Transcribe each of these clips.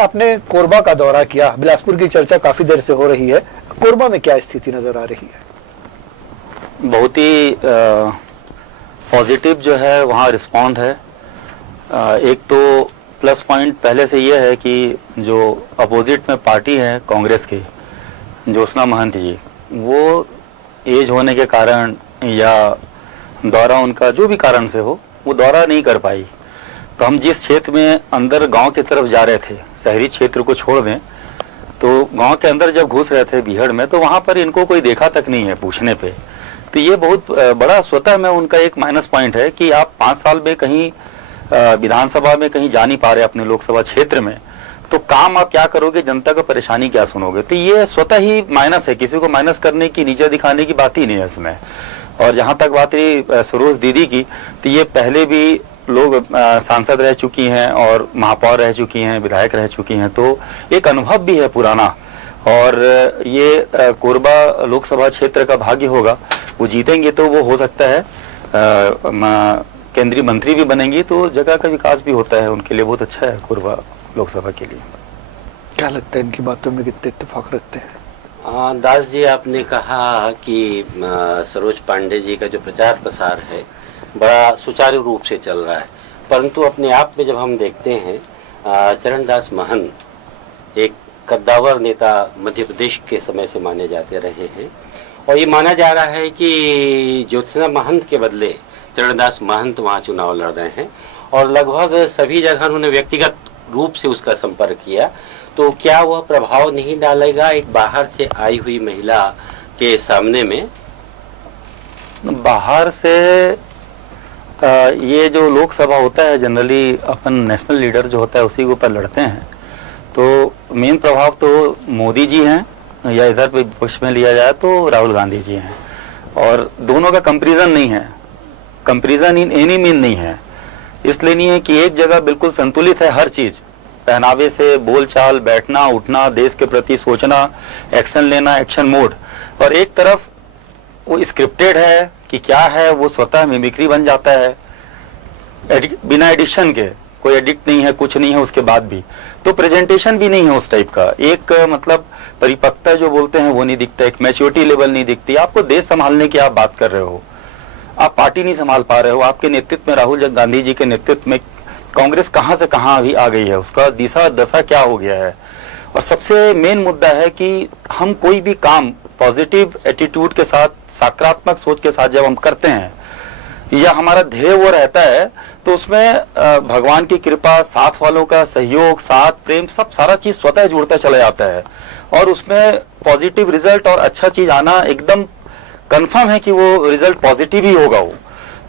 आपने कोरबा का दौरा किया, बिलासपुर की चर्चा काफी देर से हो रही है, कोरबा में क्या स्थिति नजर आ रही है? बहुत ही पॉजिटिव जो है वहाँ रिस्पॉन्ड है। एक तो प्लस पॉइंट पहले से ये है कि जो अपोजिट में पार्टी है कांग्रेस की, ज्योत्सना महंत जी, वो एज होने के कारण या दौरा उनका जो भी कारण से हो, वो दौरा नहीं कर पाई। तो हम जिस क्षेत्र में अंदर गांव की तरफ जा रहे थे, शहरी क्षेत्र को छोड़ दें, तो गांव के अंदर जब घुस रहे थे बीहड़ में, तो वहाँ पर इनको कोई देखा तक नहीं है पूछने पे। तो ये बहुत बड़ा स्वतः में उनका एक माइनस पॉइंट है कि आप 5 साल में कहीं विधानसभा में कहीं जा नहीं पा रहे अपने लोकसभा क्षेत्र में, तो काम आप क्या करोगे, जनता का परेशानी क्या सुनोगे? तो ये स्वतः ही माइनस है, किसी को माइनस करने की, नीचे दिखाने की बात ही नहीं है इसमें। और जहाँ तक बात रही सरोज दीदी की, तो ये पहले भी लोग सांसद रह चुकी हैं और महापौर रह चुकी हैं, विधायक रह चुकी हैं, तो एक अनुभव भी है पुराना। और ये कोरबा लोकसभा क्षेत्र का भाग्य होगा, वो जीतेंगे तो वो हो सकता है केंद्रीय मंत्री भी बनेंगी, तो जगह का विकास भी होता है उनके लिए, बहुत अच्छा है कोरबा लोकसभा के लिए। क्या लगता है इनकी बातों में कितने इत्तेफाक रखते हैं? दास जी, आपने कहा कि सरोज पांडे जी का जो प्रचार प्रसार है बड़ा सुचारू रूप से चल रहा है, परंतु अपने आप में जब हम देखते हैं चरणदास महंत एक कद्दावर नेता मध्य प्रदेश के समय से माने जाते रहे हैं, और ये माना जा रहा है कि ज्योत्सना महंत के बदले चरणदास महंत वहाँ चुनाव लड़ रहे हैं, और लगभग सभी जगह उन्होंने व्यक्तिगत रूप से उसका संपर्क किया। तो क्या वह प्रभाव नहीं डालेगा एक बाहर से आई हुई महिला के सामने में? बाहर से ये जो लोकसभा होता है, जनरली अपन नेशनल लीडर जो होता है उसी के ऊपर लड़ते हैं, तो मेन प्रभाव तो मोदी जी हैं, या इधर पे विपक्ष में लिया जाए तो राहुल गांधी जी हैं, और दोनों का कंपैरिजन नहीं है, कंपैरिजन इन एनी मीन नहीं है। इसलिए नहीं है कि एक जगह बिल्कुल संतुलित है हर चीज, पहनावे से बोलचाल, बैठना उठना, देश के प्रति सोचना, एक्शन लेना, एक्शन मोड, और एक तरफ वो स्क्रिप्टेड है कि क्या है, वो स्वतः मिमिक्री बन जाता है बिना एडिशन के, कोई एडिट नहीं है, कुछ नहीं है उसके बाद भी, तो प्रेजेंटेशन भी नहीं है उस टाइप का, एक मतलब परिपक्वता जो बोलते हैं वो नहीं दिखता, एक मैच्योरिटी लेवल नहीं दिखती। आपको देश संभालने की आप बात कर रहे हो, आप पार्टी नहीं संभाल पा रहे हो। आपके नेतृत्व में, राहुल गांधी जी के नेतृत्व में कांग्रेस कहां से कहां अभी आ गई है, उसका दिशा दशा क्या हो गया है। और सबसे मेन मुद्दा है कि हम कोई भी काम पॉजिटिव एटीट्यूड के साथ, सकारात्मक सोच के साथ जब हम करते हैं, या हमारा ध्येय वो रहता है, तो उसमें भगवान की कृपा, साथ वालों का सहयोग, साथ प्रेम, सब सारा चीज स्वतः जुड़ता चला जाता है, और उसमें पॉजिटिव रिजल्ट और अच्छा चीज आना एकदम कंफर्म है कि वो रिजल्ट पॉजिटिव ही होगा। वो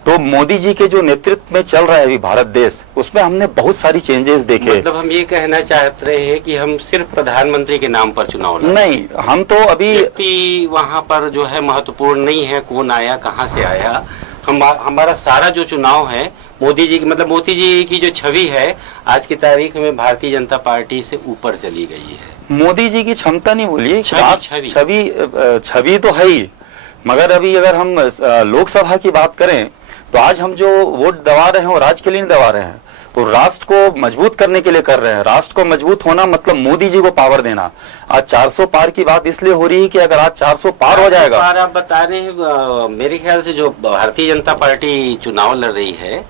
तो मोदी जी के जो नेतृत्व में चल रहा है अभी भारत देश, उसमें हमने बहुत सारी चेंजेस देखे। मतलब हम ये कहना चाहते रहे हैं कि हम सिर्फ प्रधानमंत्री के नाम पर चुनाव लड़ रहे हैं। नहीं, हम तो अभी व्यक्ति वहाँ पर जो है महत्वपूर्ण नहीं है, कौन आया, कहाँ से आया। हमारा सारा जो चुनाव है मोदी जी की, मतलब मोदी जी की जो छवि है आज की तारीख में भारतीय जनता पार्टी से ऊपर चली गई है। मोदी जी की क्षमता नहीं बोलिए, छवि तो है ही, मगर अभी अगर हम लोकसभा की बात करें तो आज हम जो वोट दबा रहे हैं वो राष्ट्र के लिए नहीं दबा रहे हैं, तो राष्ट्र को मजबूत करने के लिए कर रहे हैं। राष्ट्र को मजबूत होना मतलब मोदी जी को पावर देना। आज 400 पार की बात इसलिए हो रही है कि अगर आज 400 पार हो जाएगा, आप बता रहे हैं, मेरे ख्याल से जो भारतीय जनता पार्टी चुनाव लड़ रही है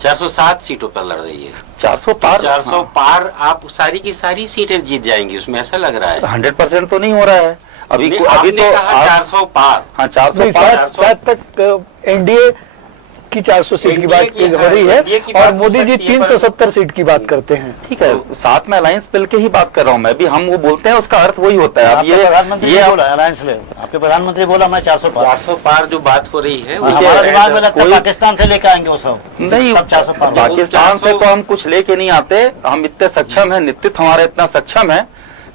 407 सीटों पर लड़ रही है। 400 पार, 400 पार आप सारी की सारी सीटें जीत जाएंगी उसमें, ऐसा लग रहा है। 100% तो नहीं हो रहा है अभी तो 400 पार। हाँ, 400 पार शायद तक एनडीए की 400 सीट की बात हो रही है, और मोदी जी 370 सीट की बात करते हैं। ठीक है, साथ में अलायंस मिल के ही बात कर रहा हूँ मैं भी, हम वो बोलते हैं उसका अर्थ वही होता है। अब ये बोला अलायंस ले, आपके प्रधानमंत्री बोला मैं 400 पार जो बात हो रही है, हमारे दिमाग में लगता है पाकिस्तान से लेके आएंगे वो सब नहीं। 400 पार पाकिस्तान से तो हम कुछ लेके नहीं आते, हम इतने सक्षम है, नेतृत्व हमारा इतना सक्षम है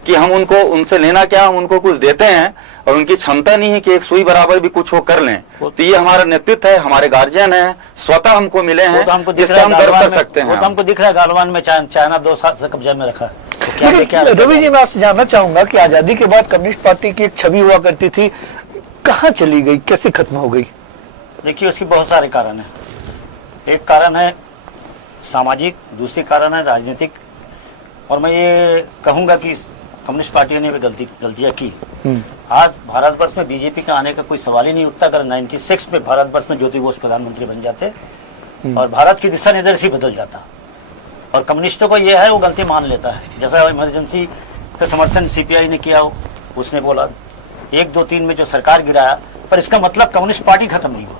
कि हम उनको, उनसे लेना क्या, हम उनको कुछ देते हैं, और उनकी क्षमता नहीं है कि एक सुई बराबर भी कुछ हो कर लें। तो ये हमारा नेतृत्व है, हमारे गार्जियन है, स्वतः हमको मिले हैं, जिसका हम गर्व कर सकते हैं। तो हमको दिख रहा है गालवान में चाइना 2 साल से कब्जा में रखा है। क्या रवि जी, मैं आपसे जानना चाहूंगा कि आजादी के बाद कम्युनिस्ट पार्टी की एक छवि हुआ करती थी, कहाँ चली गई, कैसे खत्म हो गई? देखिए, उसकी बहुत सारे कारण है। एक कारण है सामाजिक, दूसरी कारण है राजनीतिक, और मैं ये कहूँगा कि कम्युनिस्ट पार्टियों ने भी गलतियाँ की। आज भारतवर्ष में बीजेपी का आने का कोई सवाल ही नहीं उठता। अगर 96 में भारतवर्ष में ज्योति बोस प्रधानमंत्री बन जाते और भारत की दिशा निर्देश ही बदल जाता। और कम्युनिस्टों को यह है, वो गलती मान लेता है। जैसा इमरजेंसी का समर्थन सीपीआई ने किया, उसने बोला 1, 2, 3 में जो सरकार गिराया, पर इसका मतलब कम्युनिस्ट पार्टी खत्म नहीं हुआ।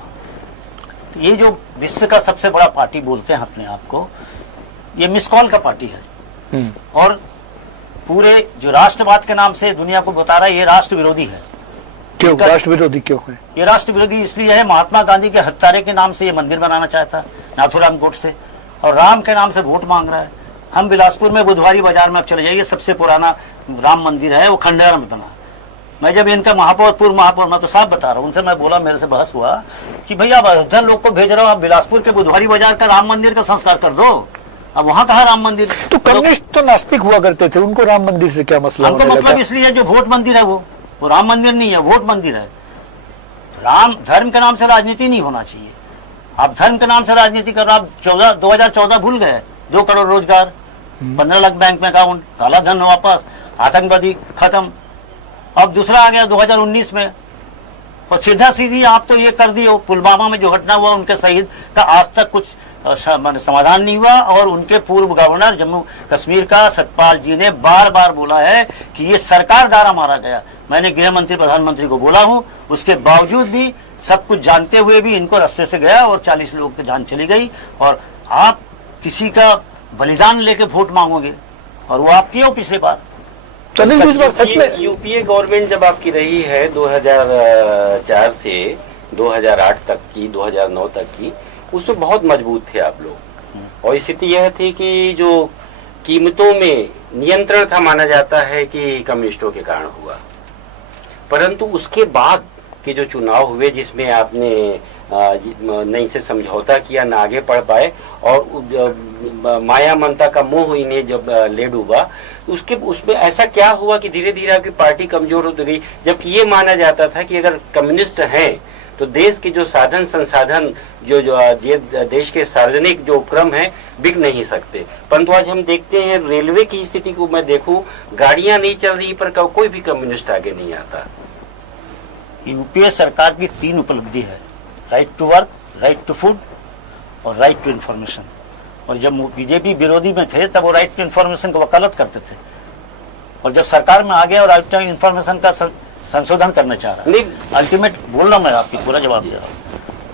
तो ये जो विश्व का सबसे बड़ा पार्टी बोलते हैं अपने आप को, ये मिस कॉल का पार्टी है। और पूरे जो राष्ट्रवाद के नाम से दुनिया को बता रहा है, ये राष्ट्र विरोधी है। क्यों राष्ट्र विरोधी क्यों है? ये राष्ट्र विरोधी इसलिए है, महात्मा गांधी के हत्यारे के नाम से ये मंदिर बनाना चाहता नाथूराम गोडसे, और राम के नाम से वोट मांग रहा है। हम बिलासपुर में बुधवारी बाजार में आप चले जाइए, सबसे पुराना राम मंदिर है, वो खंडेरा में बना। मैं जब इनका महापौर, पूर्व महापौर, मैं तो साफ बता रहा हूँ, उनसे मैं बोला, मेरे से बहस हुआ कि भैया आप अयोध्या लोग को भेज रहे हो, आप बिलासपुर के बुधवारी बाजार का राम मंदिर का संस्कार कर दो। अब वहां कहा राम मंदिर? तो कम्युनिस्ट तो नास्तिक हुआ करते थे, उनको राम मंदिर से क्या मसला? हमको मतलब इसलिए जो वोट मंदिर है वो राम मंदिर नहीं है, वोट मंदिर है। राम धर्म के नाम से राजनीति नहीं होना चाहिए। आप धर्म के नाम से राजनीति कर रहे, आप 2014 भूल गए, 2 करोड़ रोजगार, 15 लाख बैंक में अकाउंट, काला धन वापस, आतंकवादी खत्म। अब दूसरा आ गया 2019 में, और सीधा सीधी आप तो ये कर दिए। पुलवामा में जो घटना हुआ, उनके शहीद का आज तक कुछ समाधान नहीं हुआ। और उनके पूर्व गवर्नर जम्मू कश्मीर का सतपाल जी ने बार बार बोला है कि ये सरकार द्वारा मारा गया। मैंने गृह मंत्री प्रधानमंत्री को बोला हूं, उसके बावजूद भी, सब कुछ जानते हुए भी इनको रास्ते से गया और 40 लोगों की जान चली गई। और आप किसी का बलिदान लेके वोट मांगोगे, और वो आप किए हो पिछले बार। चलिए इस बार सच में यूपीए गवर्नमेंट जब आपकी रही है 2004 से 2008 तक की, 2009 तक की, उसमें बहुत मजबूत थे आप लोग। और स्थिति यह थी कि जो कीमतों में नियंत्रण था, माना जाता है कि कम्युनिस्टों के कारण हुआ। परंतु उसके बाद के जो चुनाव हुए, जिसमें आपने नहीं से समझौता किया, ना आगे बढ़ पाए, और माया ममता का मोह इन्हें जब ले डूबा, उसमें ऐसा क्या हुआ कि धीरे धीरे आपकी पार्टी कमजोर होती गई? जबकि ये माना जाता था कि अगर कम्युनिस्ट हैं तो देश के जो साधन संसाधन, जो देश के सार्वजनिक जो उपक्रम है, बिक नहीं सकते। परंतु आज हम देखते हैं रेलवे की स्थिति को मैं देखूं, गाड़ियां नहीं चल रही पर कोई भी कम्युनिस्ट आगे नहीं आता। यूपीए सरकार की 3 उपलब्धि है: right to work, right to food और राइट टू इंफॉर्मेशन। और जब बीजेपी विरोधी में थे तब वो राइट टू इंफॉर्मेशन को वकालत करते थे, और जब सरकार में आ गया और राइट टू इंफॉर्मेशन का संशोधन करना चाह रहा है। अल्टीमेट बोल रहा हूँ मैं, आपकी पूरा जवाब दे रहा हूँ।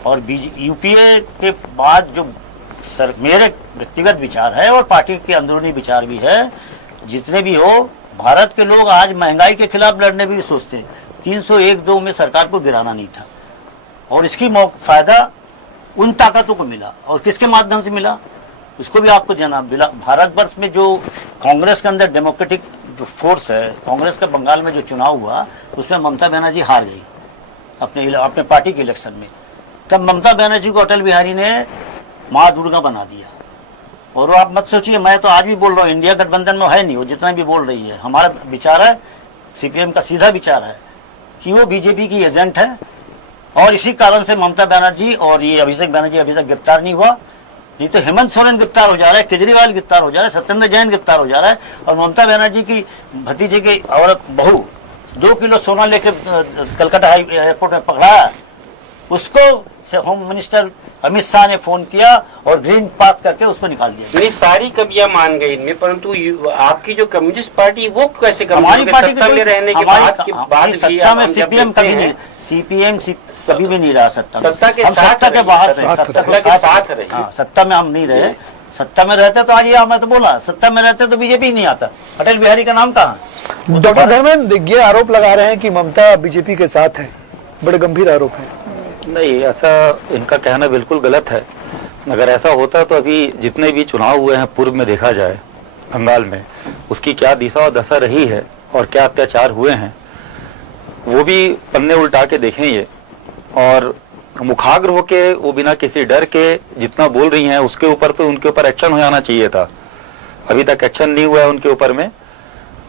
और यूपीए के बाद जो मेरे व्यक्तिगत विचार है और पार्टी के अंदरूनी विचार भी है, जितने भी हो, भारत के लोग आज महंगाई के खिलाफ लड़ने भी सोचते हैं। 301-2 में सरकार को गिराना नहीं था, और इसकी फायदा उन ताकतों को मिला। और किसके माध्यम से मिला, इसको भी आपको जाना। भारतवर्ष में जो कांग्रेस के अंदर डेमोक्रेटिक जो फोर्स है, कांग्रेस का बंगाल में जो चुनाव हुआ, उसमें ममता बनर्जी हार गई अपने पार्टी के इलेक्शन में। तब ममता बनर्जी को अटल बिहारी ने माँ दुर्गा बना दिया। और आप मत सोचिए, मैं तो आज भी बोल रहा हूँ, इंडिया गठबंधन में है नहीं, वो जितना भी बोल रही है, हमारा विचार है, सीपीएम का सीधा विचार है कि वो बीजेपी की एजेंट है। और इसी कारण से ममता बनर्जी और ये अभिषेक बनर्जी अभी तक गिरफ्तार नहीं हुआ। नहीं तो हेमंत सोरेन गिरफ्तार हो जा रहा है, केजरीवाल गिरफ्तार हो जा रहा है, सत्येंद्र जैन गिरफ्तार हो जा रहा है, और ममता बनर्जी की भतीजे की औरत बहू 2 किलो सोना लेके कलकत्ता एयरपोर्ट में पकड़ा, उसको होम मिनिस्टर अमित शाह ने फोन किया और ग्रीन पाथ करके उसको निकाल दिया। नहीं, सारी कमियां मान गई इनमें, परंतु आपकी जो कम्युनिस्ट पार्टी वो कैसे हमारी पार्टी सत्ता में रहने के बाद सत्ता में सीपीएम कभी नहीं, सीपीएम कभी भी नहीं रहा सत्ता में। सत्ता के हम सत्ता के बाहर थे, सत्ता के साथ रहे। हाँ, सत्ता में हम नहीं रहे। सत्ता में रहते तो आज ये मैं तो बोला, सत्ता में रहते तो बीजेपी नहीं आता। अटल बिहारी का नाम कहाँ? डॉक्टर धर्मेंद्र ये आरोप लगा रहे हैं कि ममता बीजेपी के साथ है, बड़े गंभीर आरोप है। नहीं, ऐसा इनका कहना बिल्कुल गलत है। अगर ऐसा होता तो अभी जितने भी चुनाव हुए हैं पूर्व में देखा जाए बंगाल में, उसकी क्या दिशा और दशा रही है और क्या अत्याचार हुए हैं, वो भी पन्ने उल्टा के देखेंगे। और मुखाग्र होके वो बिना किसी डर के जितना बोल रही हैं, उसके ऊपर तो उनके ऊपर एक्शन हो जाना चाहिए था। अभी तक एक्शन नहीं हुआ है उनके ऊपर में,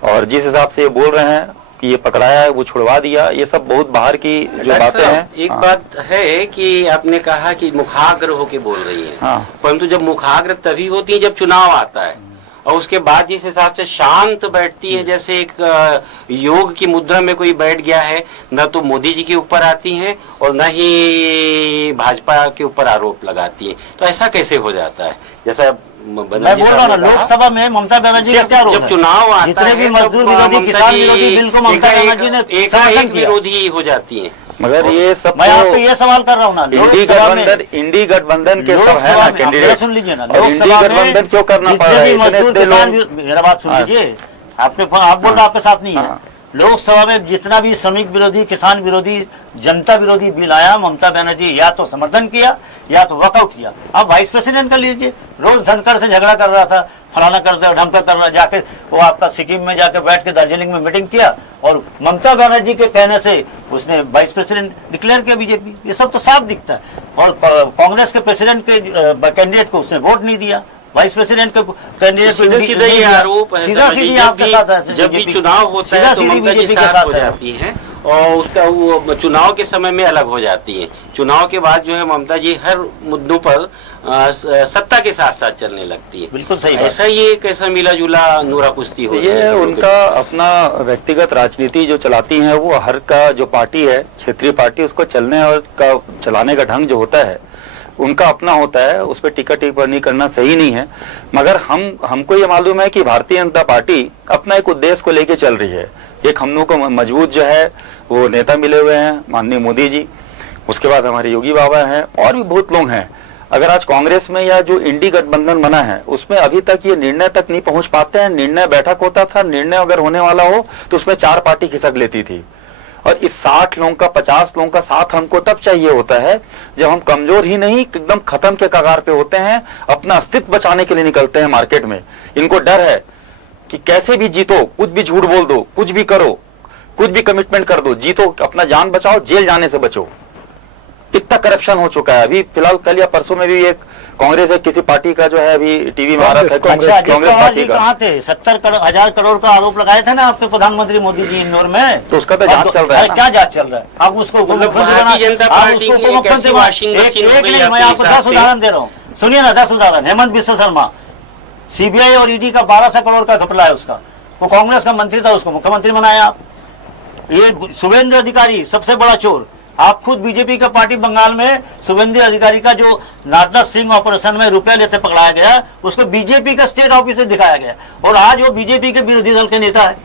और जिस हिसाब से ये बोल रहे हैं कि ये पकड़ाया है, वो छुड़वा दिया, ये सब बहुत बाहर की जो बातें हैं। एक बात है कि आपने कहा कि मुखाग्र होके बोल रही है, परंतु जब मुखाग्र तभी होती है जब चुनाव आता है, और उसके बाद जिस हिसाब से शांत बैठती है, जैसे एक योग की मुद्रा में कोई बैठ गया है, न तो मोदी जी के ऊपर आती हैं और न ही भाजपा के ऊपर आरोप लगाती है। तो ऐसा कैसे हो जाता है? जैसा मैं बोल रहा हूँ ना, लोकसभा में ममता बनर्जी का क्या रोल जब है? चुनाव आता जितने भी है मजदूर विरोधी, किसान विरोधी बिल को ममता बनर्जी ने एक विरोधी हो जाती है। मगर ये सब मैं आपको ये सवाल कर रहा हूँ ना, इंडी गठबंधन के सब है ना कैंडिडेट। सुन लीजिए ना, इंडी गठबंधन क्यों करना पड़ रहा है? इतने लोग, मेरा बात सुन लीजिए, आप बोल रहे आपके साथ नहीं है। लोकसभा में जितना भी श्रमिक विरोधी, किसान विरोधी, जनता विरोधी बिल आया, ममता बनर्जी या तो समर्थन किया या तो वॉकआउट किया। अब वाइस प्रेसिडेंट का लीजिए, रोज धनखड़ से झगड़ा कर रहा था, फलाना कर रहा, ढमका कर रहा, जाके वो आपका सिक्किम में जाके बैठ के दार्जिलिंग में मीटिंग किया और ममता बनर्जी के कहने से उसने वाइस प्रेसिडेंट डिक्लेयर किया बीजेपी। ये सब तो साफ दिखता है। और कांग्रेस के प्रेसिडेंट के कैंडिडेट को उसने वोट नहीं दिया, वाइस प्रेसिडेंट के कैंडिडेट को सीधा ये आरोप है, सीधा सीधी आपके साथ है। जब भी चुनाव होता है तो ममता जी साथ हो जाती है और उसका वो चुनाव के समय में अलग हो जाती है। चुनाव के बाद जो है ममता जी हर मुद्दों पर सत्ता के साथ साथ चलने लगती है। बिल्कुल सही। ऐसा ही एक ऐसा मिला जुला नूरा कुश्ती हो ये उनका अपना व्यक्तिगत राजनीति जो चलाती है, वो हर का जो पार्टी है, क्षेत्रीय पार्टी, उसको चलने और का चलाने का ढंग जो होता है उनका अपना होता है, उस पर टीका टिप्पणी करना सही नहीं है। मगर हमको ये मालूम है कि भारतीय जनता पार्टी अपना एक उद्देश्य को लेके चल रही है। एक हम लोग को मजबूत जो है वो नेता मिले हुए हैं, माननीय मोदी जी, उसके बाद हमारे योगी बाबा हैं और भी बहुत लोग हैं। अगर आज कांग्रेस में या जो इंडी गठबंधन बना है उसमें अभी तक ये निर्णय तक नहीं पहुंच पाते हैं। निर्णय बैठक होता था, निर्णय अगर होने वाला हो तो उसमें 4 पार्टी खिसक लेती थी। और इस 60 लोगों का, 50 लोगों का साथ हमको तब चाहिए होता है जब हम कमजोर ही नहीं, एकदम खत्म के कगार पे होते हैं, अपना अस्तित्व बचाने के लिए निकलते हैं मार्केट में। इनको डर है कि कैसे भी जीतो, कुछ भी झूठ बोल दो, कुछ भी करो, कुछ भी कमिटमेंट कर दो, जीतो, अपना जान बचाओ, जेल जाने से बचो। इतना करप्शन हो चुका है। अभी फिलहाल कल या परसों में भी एक कांग्रेस है किसी पार्टी का जो है अभी टीवी में आ रहा था, कांग्रेस पार्टी का। कहाँ थे? 70,000 करोड़ का आरोप लगाए थे ना आपके प्रधानमंत्री मोदी जी इंदौर में। तो उसका तो जांच चल रहा है। क्या जांच चल रहा है? आप उसको भारतीय जनता पार्टी की एक ऐसी वाशिंग मशीन हो गई। मैं आपको 10 उदाहरण दे रहा हूँ, सुनिए ना, 10 उदाहरण। हेमंत बिस्वा शर्मा, सीबीआई और ईडी का 1200 करोड़ का घपला है उसका, वो कांग्रेस का मंत्री था, उसको मुख्यमंत्री बनाया आप। ये शुभेंदु अधिकारी सबसे बड़ा चोर। आप खुद बीजेपी का पार्टी बंगाल में शुभेंदु अधिकारी का जो नाटक सिंह ऑपरेशन में रुपए लेते पकड़ाया गया, उसको बीजेपी का स्टेट ऑफिस से दिखाया गया और आज वो बीजेपी के विरोधी दल के नेता है।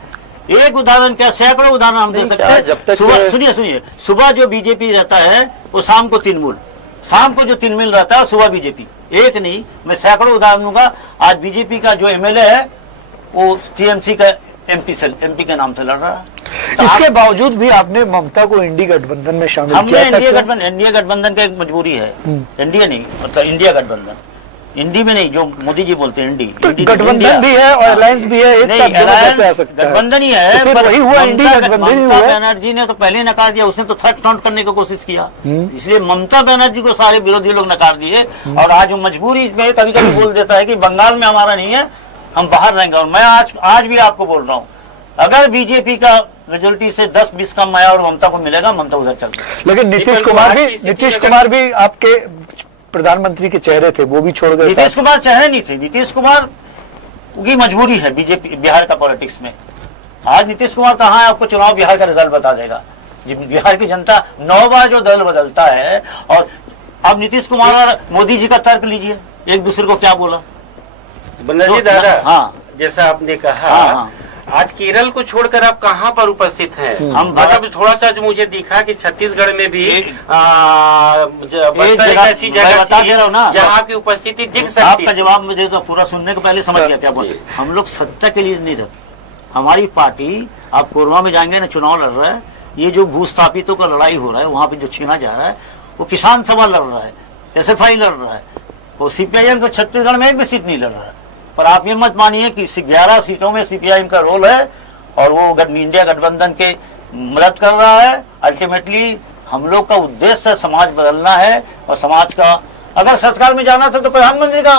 एक उदाहरण क्या, सैकड़ों उदाहरण हम दे सकते हैं। सुबह सुनिए, सुबह जो बीजेपी रहता है वो शाम को तृणमूल, शाम को जो तृणमूल रहता है सुबह बीजेपी। एक नहीं, मैं सैकड़ों उदाहरण दूंगा। आज बीजेपी का जो एमएलए है वो टीएमसी का एमपी के नाम से लड़ रहा है। इसके बावजूद भी आपने ममता को इंडी गठबंधन में शामिल किया। हमने एनडीए गठबंधन का एक मजबूरी है। एनडीए नहीं, मतलब इंडिया गठबंधन। इंडी में नहीं, जो मोदी जी बोलते हैं इंडी, गठबंधन भी है और अलायंस भी है, एक साथ कैसे आ सकता है? गठबंधन ही है, तो वही हुआ, इंडी गठबंधन ही हुआ। ममता बनर्जी ने तो पहले नकार दिया, उसने तो थर्ड फ्रंट करने की कोशिश किया, इसलिए ममता बनर्जी को सारे विरोधी लोग नकार दिए। और आज वो मजबूरी में कभी कभी बोल देता है कि बंगाल में हमारा नहीं है, हम बाहर रहेंगे। और मैं आज भी आपको बोल रहा हूँ, अगर बीजेपी का मेजोरिटी से 10-20 कम माया और ममता को मिलेगा, ममता उधर चल रही। लेकिन नीतीश कुमार भी आपके प्रधानमंत्री के चेहरे थे, वो भी छोड़ गए। नीतीश कुमार चेहरे नहीं थे, नीतीश कुमार की मजबूरी है बीजेपी बिहार का पॉलिटिक्स में। आज नीतीश कुमार कहाँ है, आपको चुनाव बिहार का रिजल्ट बता देगा। बिहार की जनता 9 बार जो दल बदलता है। और अब नीतीश कुमार और मोदी जी का तर्क लीजिए, एक दूसरे को क्या बोला। बनर्जी दादा, हाँ, जैसा आपने कहा, हाँ, आज केरल को छोड़कर आप कहाँ पर उपस्थित हैं? हम मतलब थोड़ा सा जो मुझे दिखा कि छत्तीसगढ़ में भी ऐसी जगह जहाँ की उपस्थिति दिख सकती है। आपका जवाब मुझे तो पूरा सुनने के पहले समझ गया क्या बोले। हम लोग सत्ता के लिए नहीं रहते। हमारी पार्टी, आप कोरबा में जाएंगे ना, चुनाव लड़ रहा है। ये जो भूस्थापितों का लड़ाई हो रहा है, वहां पे जो छीना जा रहा है, वो किसान सभा लड़ रहा है, SFI लड़ रहा है। वो CPIM तो छत्तीसगढ़ में एक भी सीट नहीं लड़ रहा है। पर आप ये मत मानिए कि 11 सीटों में CPIM का रोल है और वो इंडिया गठबंधन के मदद कर रहा है। अल्टीमेटली हम लोग का उद्देश्य समाज बदलना है। और समाज का अगर सरकार में जाना था तो प्रधानमंत्री का,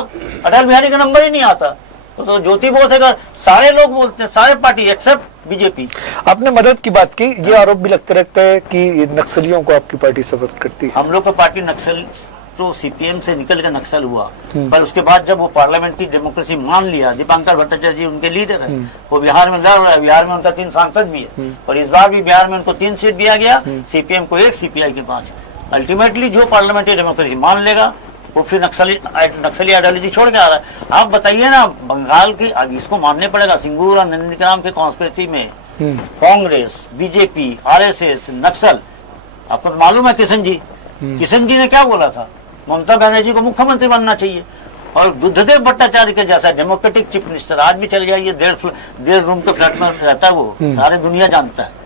अटल बिहारी का नंबर ही नहीं आता। तो ज्योति बोस है, सारे लोग बोलते हैं, सारे पार्टी एक्सेप्ट बीजेपी। आपने मदद की बात की, ये आरोप भी लगते रहते हैं कि नक्सलियों को आपकी पार्टी सपोर्ट करती है। हम लोग का पार्टी नक्सल तो सीपीएम से निकल कर नक्सल हुआ, पर उसके बाद जब वो पार्लियामेंट्री डेमोक्रेसी मान लिया, दीपांकर भट्टाचार्य जी उनके लीडर है, वो बिहार में लड़ रहा है, बिहार में उनका 3 सांसद भी है, और इस बार भी बिहार में उनको 3 सीट दिया गया, सीपीएम को 1, सीपीआई के 5। अल्टीमेटली जो पार्लियामेंट्री डेमोक्रेसी मान लेगा वो फिर नक्सली आइडियोलॉजी छोड़ के आ रहा है। आप बताइए ना, बंगाल की, अब इसको मानने पड़ेगा, सिंगूर और नंदीग्राम के कॉन्स्पिरेसी में कांग्रेस, बीजेपी, आरएसएस, नक्सल, आपको तो मालूम है किशन जी ने क्या बोला था, ममता बनर्जी को मुख्यमंत्री बनना चाहिए, और बुद्धदेव भट्टाचार्य के जैसा डेमोक्रेटिक चीफ मिनिस्टर आज भी चले जाइए, 1.5 रूम के फ्लैट में रहता है वो, सारे दुनिया जानता है।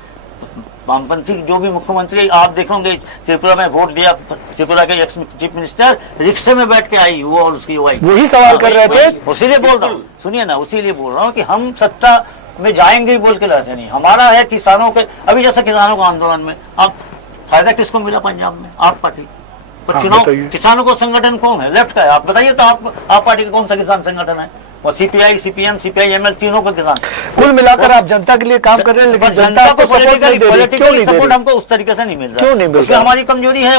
वामपंथी जो भी मुख्यमंत्री आप देखोगे, त्रिपुरा में वोट दिया, त्रिपुरा के एक्स चीफ मिनिस्टर रिक्शे में बैठ के आई, वो और उसकी वाइफ वही सवाल कर रहे थे, उसीलिए बोल रहा हूँ, सुनिए ना, उसीलिए बोल रहा हूँ कि हम सत्ता में जाएंगे ही बोल के लाते नहीं, हमारा है किसानों के, अभी जैसे किसानों के आंदोलन में आप फायदा किसको मिला पंजाब में? आप पार्टी, पर चुनाव किसानों को संगठन कौन है? लेफ्ट का है, आप बताइए तो, आप पार्टी का कौन सा किसान संगठन है? और सीपीआई, सीपीएम, सीपीआई-एमएल तीनों का किसान। कुल मिलाकर आप जनता के लिए काम कर रहे हैं, लेकिन जनता को पॉलिटिकली सपोर्ट हमको उस तरीके से नहीं मिल रहा। क्यों नहीं मिल रहा? उसमें हमारी कमजोरी है,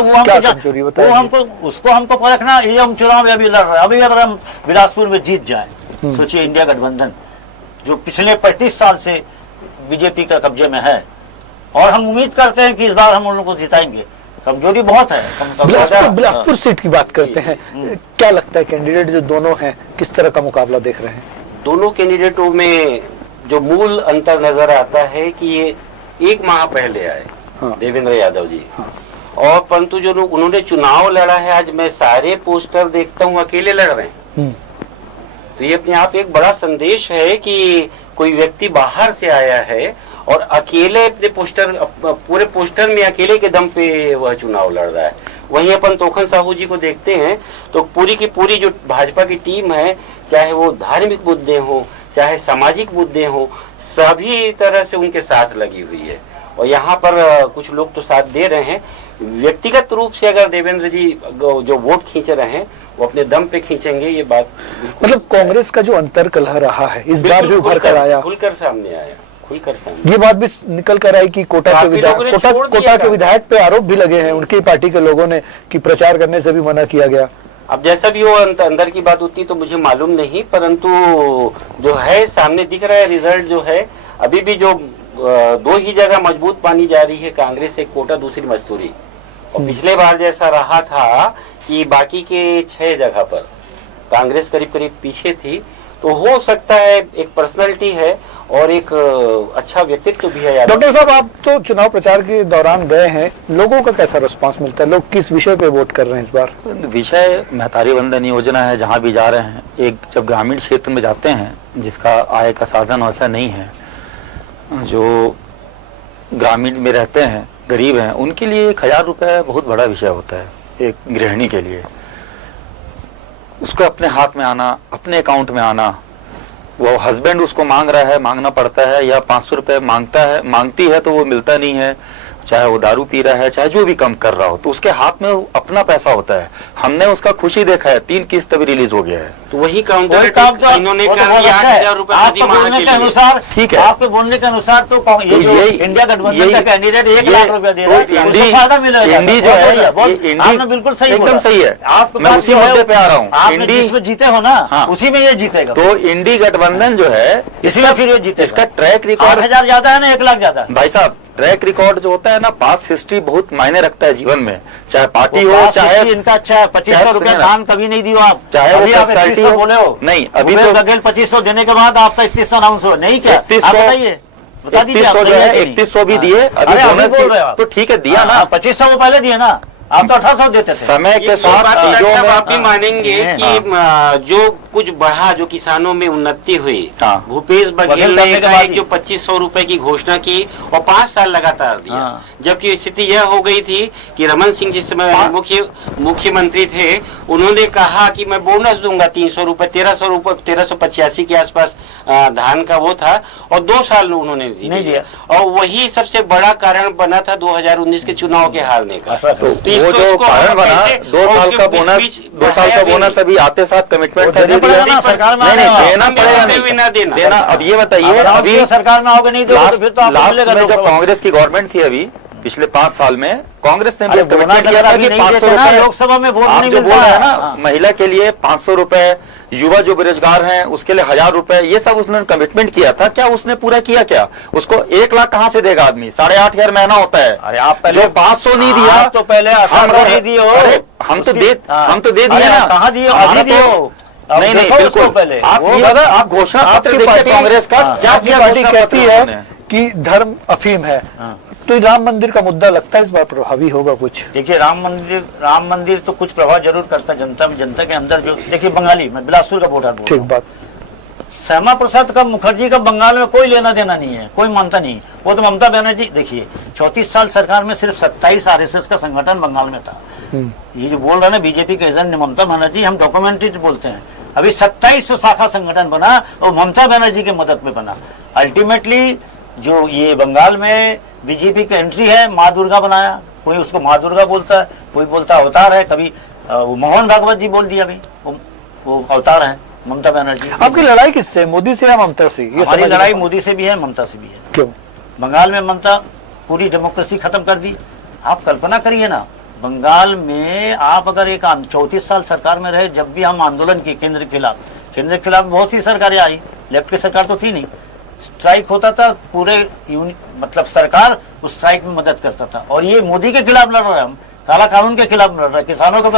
उसको हमको परखना। ये हम चुनाव अभी लड़ रहे हैं, अभी अगर हम बिलासपुर में जीत जाए, सोचिए इंडिया गठबंधन जो पिछले 35 साल से बीजेपी का कब्जे में है, और हम उम्मीद करते हैं कि इस बार हम उन लोगों को जिताएंगे, कमजोरी बहुत है। बिलासपुर सीट की बात करते हैं, क्या लगता है कैंडिडेट जो दोनों हैं किस तरह का मुकाबला देख रहे हैं? दोनों कैंडिडेटों में जो मूल अंतर नजर आता है कि ये 1 माह पहले आए, देवेंद्र यादव जी, और परंतु जो लोग उन्होंने चुनाव लड़ा है, आज मैं सारे पोस्टर देखता हूँ अकेले लड़ रहे हैं। तो ये अपने आप एक बड़ा संदेश है कि कोई व्यक्ति बाहर से आया है और अकेले अपने पूरे पोस्टर में अकेले के दम पे वह चुनाव लड़ रहा है। वहीं अपन तोखन साहू जी को देखते हैं तो पूरी की पूरी जो भाजपा की टीम है, चाहे वो धार्मिक मुद्दे हो, चाहे सामाजिक मुद्दे हो, सभी तरह से उनके साथ लगी हुई है। और यहाँ पर कुछ लोग तो साथ दे रहे हैं, व्यक्तिगत रूप से अगर देवेंद्र जी जो वोट खींच रहे हैं वो अपने दम पे खींचेंगे, ये बात मतलब कांग्रेस का जो अंतर कलह रहा है इस बार भी उभर कर आया, खुलकर सामने आया, खुलकर सामने। ये बात भी निकल कर आई कि कोटा के विधायक पे आरोप भी लगे हैं उनकी पार्टी के लोगों ने कि प्रचार करने से भी मना किया गया। अब जैसा भी हो अंदर की बात होती तो मुझे मालूम नहीं, परंतु जो है सामने दिख रहा है रिजल्ट जो है, अभी भी जो 2 ही जगह मजबूत मानी जा रही है, कांग्रेस एक कोटा, दूसरी मस्तूरी, और पिछले बार जैसा रहा था कि बाकी के 6 जगह पर कांग्रेस करीब करीब पीछे थी। तो हो सकता है एक पर्सनालिटी है और एक अच्छा व्यक्तित्व भी है। डॉक्टर साहब, आप तो चुनाव प्रचार के दौरान गए हैं, लोगों का कैसा रिस्पांस मिलता है? लोग किस विषय पे वोट कर रहे हैं इस बार? विषय महतारी वंदन योजना है, जहाँ भी जा रहे हैं। एक जब ग्रामीण क्षेत्र में जाते हैं जिसका आय का साधन वैसा नहीं है, जो ग्रामीण में रहते हैं, गरीब हैं, उनके लिए 1000 रुपये बहुत बड़ा विषय होता है। एक गृहिणी के लिए उसको अपने हाथ में आना, अपने अकाउंट में आना, वो हस्बैंड उसको मांग रहा है, मांगना पड़ता है, या 500 रुपये मांगती है तो वो मिलता नहीं है, चाहे वो दारू पी रहा है, चाहे जो भी कम कर रहा हो, तो उसके हाथ में अपना पैसा होता है। हमने उसका खुशी देखा है, 3 किस्त भी रिलीज हो गया है। तो वही काउंटर इन्होंने कर दिया 8,000 रुपए प्रति माह के अनुसार। ठीक है, आपके बोलने के अनुसार तो ये इंडिया गठबंधन का कैंडिडेट 1 लाख रुपया दे रहा है, इंडी जो है, आपने बिल्कुल सही, एकदम सही है। मैं उसी मुद्दे पे आ रहा हूँ, आप जिसमें जीते हो ना, उसी में ये जीतेगा। तो इंडी गठबंधन जो है, इसमें फिर ये जीते, इसका ट्रैक रिकॉर्ड 8,000 ज्यादा है ना, 1 लाख ज्यादा। भाई साहब, ट्रैक रिकॉर्ड जो होता है ना, पास्ट हिस्ट्री बहुत मायने रखता है जीवन में, चाहे पार्टी हो, चाहे इनका अच्छा है। 2500 रुपया दान कभी नहीं दियो आप, चाहे वो पर्सनैलिटी हो, बोले हो नहीं, अभी तो 2500 देने के बाद आपका 3100 अनाउंस हो, नहीं क्या? 3100 जो है, 3100 भी दिए, अभी बोनस तो ठीक है दिया ना, 2500 वो पहले दिए ना, आप तो 1800 देते थे। समय के साथ चीजों में आप भी मानेंगे कि जो कुछ बढ़ा, जो किसानों में उन्नति हुई, भूपेश बघेल ने जो 2500 रुपए की घोषणा की और 5 साल लगातार दिया, जबकि स्थिति यह हो गई थी कि रमन सिंह जिस समय मुख्यमंत्री थे, उन्होंने कहा कि मैं बोनस दूंगा 300 रुपए, 1300 रुपए, 1385 के आसपास धान का वो था, और 2 साल उन्होंने नहीं दिया, और वही सबसे बड़ा कारण बना था 2019 के चुनाव के हारने का। वो जो कारण बना 2 साल का बोनस, 2 साल का बोनस अभी आते साथ कमिटमेंट था, सरकार में देना पड़ेगा, नहीं देना। अब ये बताइए, अभी सरकार में आओगे नहीं, लास्ट में जब कांग्रेस की गवर्नमेंट थी, अभी पिछले 5 साल में कांग्रेस ने भी अरे कमिटमेंट बोनस किया अगर था अभी कि नहीं 500 देते ना, रुपए लोकसभा में वोट आप नहीं जो मिलता बोल रहे हैं है। ना, हाँ। महिला के लिए 500 रुपए, युवा जो बेरोजगार हैं उसके लिए 1000 रुपए, ये सब उसने कमिटमेंट किया था। क्या उसने पूरा किया? क्या उसको 1 लाख कहां से देगा आदमी? 8,500 महीना होता है। अरे आप पहले जो 500 नहीं दिया आप तो पहले 1800 नहीं दिए हो। अरे हम तो दे दिए अरे ना। कहाँ दिए? हमारा अभी दिए हो। अब नहीं नहीं देखो उसको बिल्कुल पहले। आप वो ये दादा, आप घोषणा पत्र आपकी देखिए पार्टी कांग्रेस का हाँ, क्या आपकी किया पार्टी घोषणा कहती पत्र है उन्होंने। कि धर्म अफीम है, हाँ। तो राम मंदिर का मुद्दा लगता है इस बार प्रभावी होगा कुछ? देखिए राम मंदिर तो कुछ प्रभाव जरूर करता है जनता में, जनता के अंदर। जो देखिए बंगाली, मैं बिलासपुर का वोटर बोल रहा ठीक हूँ। बात। श्यामा प्रसाद का, मुखर्जी का बंगाल में कोई लेना देना नहीं है, कोई मानता नहीं। वो तो ममता बनर्जी, देखिए 34 साल सरकार में सिर्फ 27 आरएसएस का संगठन बंगाल में था। ये जो बोल रहा है ना बीजेपी के एजेंट ममता बनर्जी, हम डॉक्यूमेंट्री बोलते हैं। अभी 2700 शाखा संगठन बना और ममता बनर्जी के मदद में बना। अल्टीमेटली जो ये बंगाल में बीजेपी की एंट्री है, माँ दुर्गा बनाया, कोई उसको माँ दुर्गा बोलता है, कोई बोलता है अवतार है। कभी मोहन भागवत जी बोल दिया, अभी वो अवतार है ममता बनर्जी। आपकी लड़ाई किससे, मोदी से या ममता से? ये हमारी समझ लड़ाई नहीं मोदी से भी है, ममता से भी है। क्यों? बंगाल में ममता पूरी डेमोक्रेसी खत्म कर दी। आप कल्पना करिए ना, बंगाल में आप अगर एक 34 साल सरकार में रहे, जब भी हम आंदोलन किए केंद्र के खिलाफ बहुत सी सरकारें आई, लेफ्ट की सरकार तो थी नहीं। स्ट्राइक होता था, पूरे मतलब सरकार उस स्ट्राइक में मदद करता था। और ये मोदी के खिलाफ लड़ रहा है, हम काला कानून के खिलाफ लड़ रहा है। किसानों को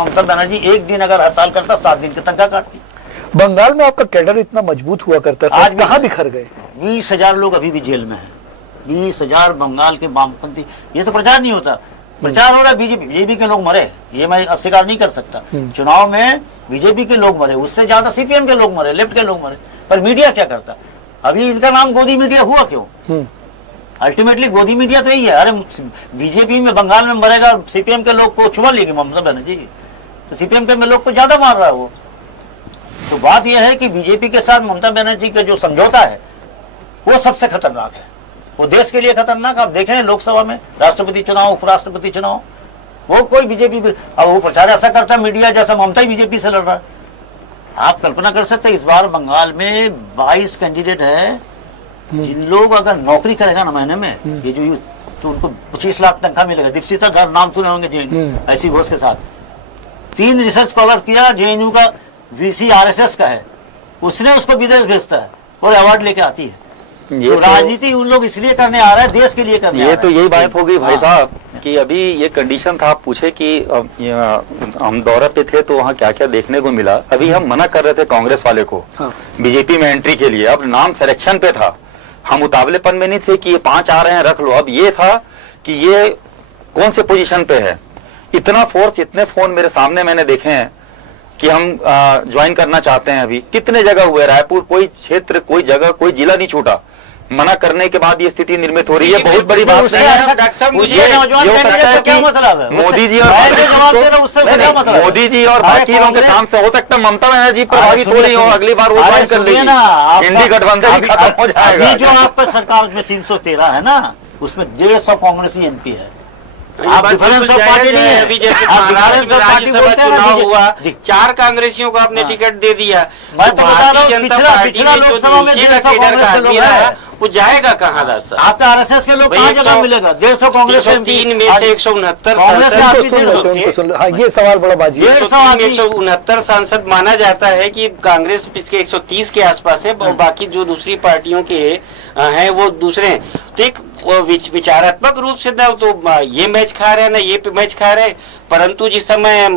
ममता बनर्जी एक दिन अगर हड़ताल करता, 7 दिन की तनख्वाह काटती। बंगाल में आपका कैडर इतना मजबूत हुआ करता था, आज भी- कहाँ बिखर गए? 20,000 लोग अभी भी जेल में हैं। 20,000 बंगाल के वामपंथी। ये तो प्रचार नहीं होता, प्रचार हो रहा है। बीजेपी के लोग मरे, ये मैं अस्वीकार नहीं कर सकता। चुनाव में बीजेपी के लोग मरे, उससे ज्यादा सीपीएम के लोग मरे, लेफ्ट के लोग मरे। पर मीडिया क्या करता? अभी इनका नाम गोदी मीडिया हुआ क्यों? अल्टीमेटली गोदी मीडिया तो यही है। अरे बीजेपी में बंगाल में मरेगा, सीपीएम के लोग को छुपा लेगी ममता बनर्जी, तो सीपीएम के लोग को ज्यादा मार रहा है वो। तो बात यह है कि बीजेपी के साथ ममता बनर्जी का जो समझौता है वो सबसे खतरनाक है। वो देश के लिए खतरनाक। आप देखें लोकसभा में राष्ट्रपति चुनाव, उपराष्ट्रपति चुनाव, वो कोई बीजेपी, अब वो प्रचार ऐसा करता है मीडिया जैसा ममता ही बीजेपी से लड़ रहा है। आप कल्पना कर सकते हैं, इस बार बंगाल में 22 कैंडिडेट है, जिन लोग अगर नौकरी करेगा ना महीने में, ये जो तो उनको 25 लाख तनख्वाह मिलेगा। दीपशिता घर नाम सुने होंगे जेएनयू, ऐसी घोष के साथ। 3 रिसर्च स्कॉलर किया, जेएनयू का वीसी आरएसएस का है, उसने उसको विदेश भेजता है और अवार्ड लेके आती है। ये तो तो- राजनीति उन लोग इसलिए करने आ रहा है, देश के लिए करने आ रहा ये है। तो यही बात हो गई भाई हाँ। साहब कि अभी ये कंडीशन था। आप पूछे कि हम दौरे पे थे तो वहाँ क्या क्या देखने को मिला। अभी हम मना कर रहे थे कांग्रेस वाले को बीजेपी में एंट्री के लिए। अब नाम सिलेक्शन पे था, हम उतावलेपन में नहीं थे कि ये 5 आ रहे हैं रख लो। अब ये था कि ये कौन से पोजीशन पे है। इतना फोर्स, इतने फोन मेरे सामने मैंने देखे हैं कि हम ज्वाइन करना चाहते हैं। अभी कितने जगह हुए, रायपुर, कोई क्षेत्र, कोई जगह, कोई जिला नहीं छूटा। मना करने के बाद ये स्थिति निर्मित हो रही है। बहुत बड़ी बात उससे नहीं अच्छा है। डॉक्टर साहब, मुझे ये नौजवान हो कैंडिडेट सकता है से क्या कि मतलब है? मोदी जी और मैं बाकी जवाब चीज दे रहा हूं, उससे क्या मतलब है? मोदी जी और अरे बाकी लोगों के कांग्रेस- काम से हो सकता है ममता बनर्जी प्रभावित सुनिए, हो रही हो, सुनिए। अगली बार वो अरे ज्वाइन कर सुनिए लेगी, ना, आपका- इंडी गठबंधन ही अभी- खत्म हो जाएगा। अभी जो आपका सरकार में 313 है ना, उसमें 150 कांग्रेसी एमपी है। आप डिफरेंस ऑफ पार्टी नहीं है। अभी जैसे आप महाराष्ट्र डिफरेंस में ऑफ पार्टी राज्यसभा बोलते हैं ना, चुनाव जी- हुआ, जी। 4 कांग्रेसियों को आपने हाँ। टिकट दे दिया। मैं तो बता रहा हूं, भारतीय जनता पिछला पार्टी में जो लोकसभा में नीचे का 150 केडर का कांग्रेस के आदमी लोग हैं। रहा, वो जाएगा कहाँ दास साहब? आपके आरएसएस के लोग भाई कहाँ 100 जगह मिलेगा? 150 कांग्रेस 303 में से 169 कांग्रेस के सांसद आदमी सुन लेते हैं, उनको सुन ले। हाँ, ये सवाल बड़ा बाजी है। 169 सांसद माना जाता है कि कांग्रेस इसके 130 के आसपास है और बाकी जो दूसरी पार्टियों के हैं वो दूसरे हैं। तो एक विचारात्मक रूप से ना तो ये मैच खा रहे हैं ना ये मैच खा रहे हैं, परंतु जिस समय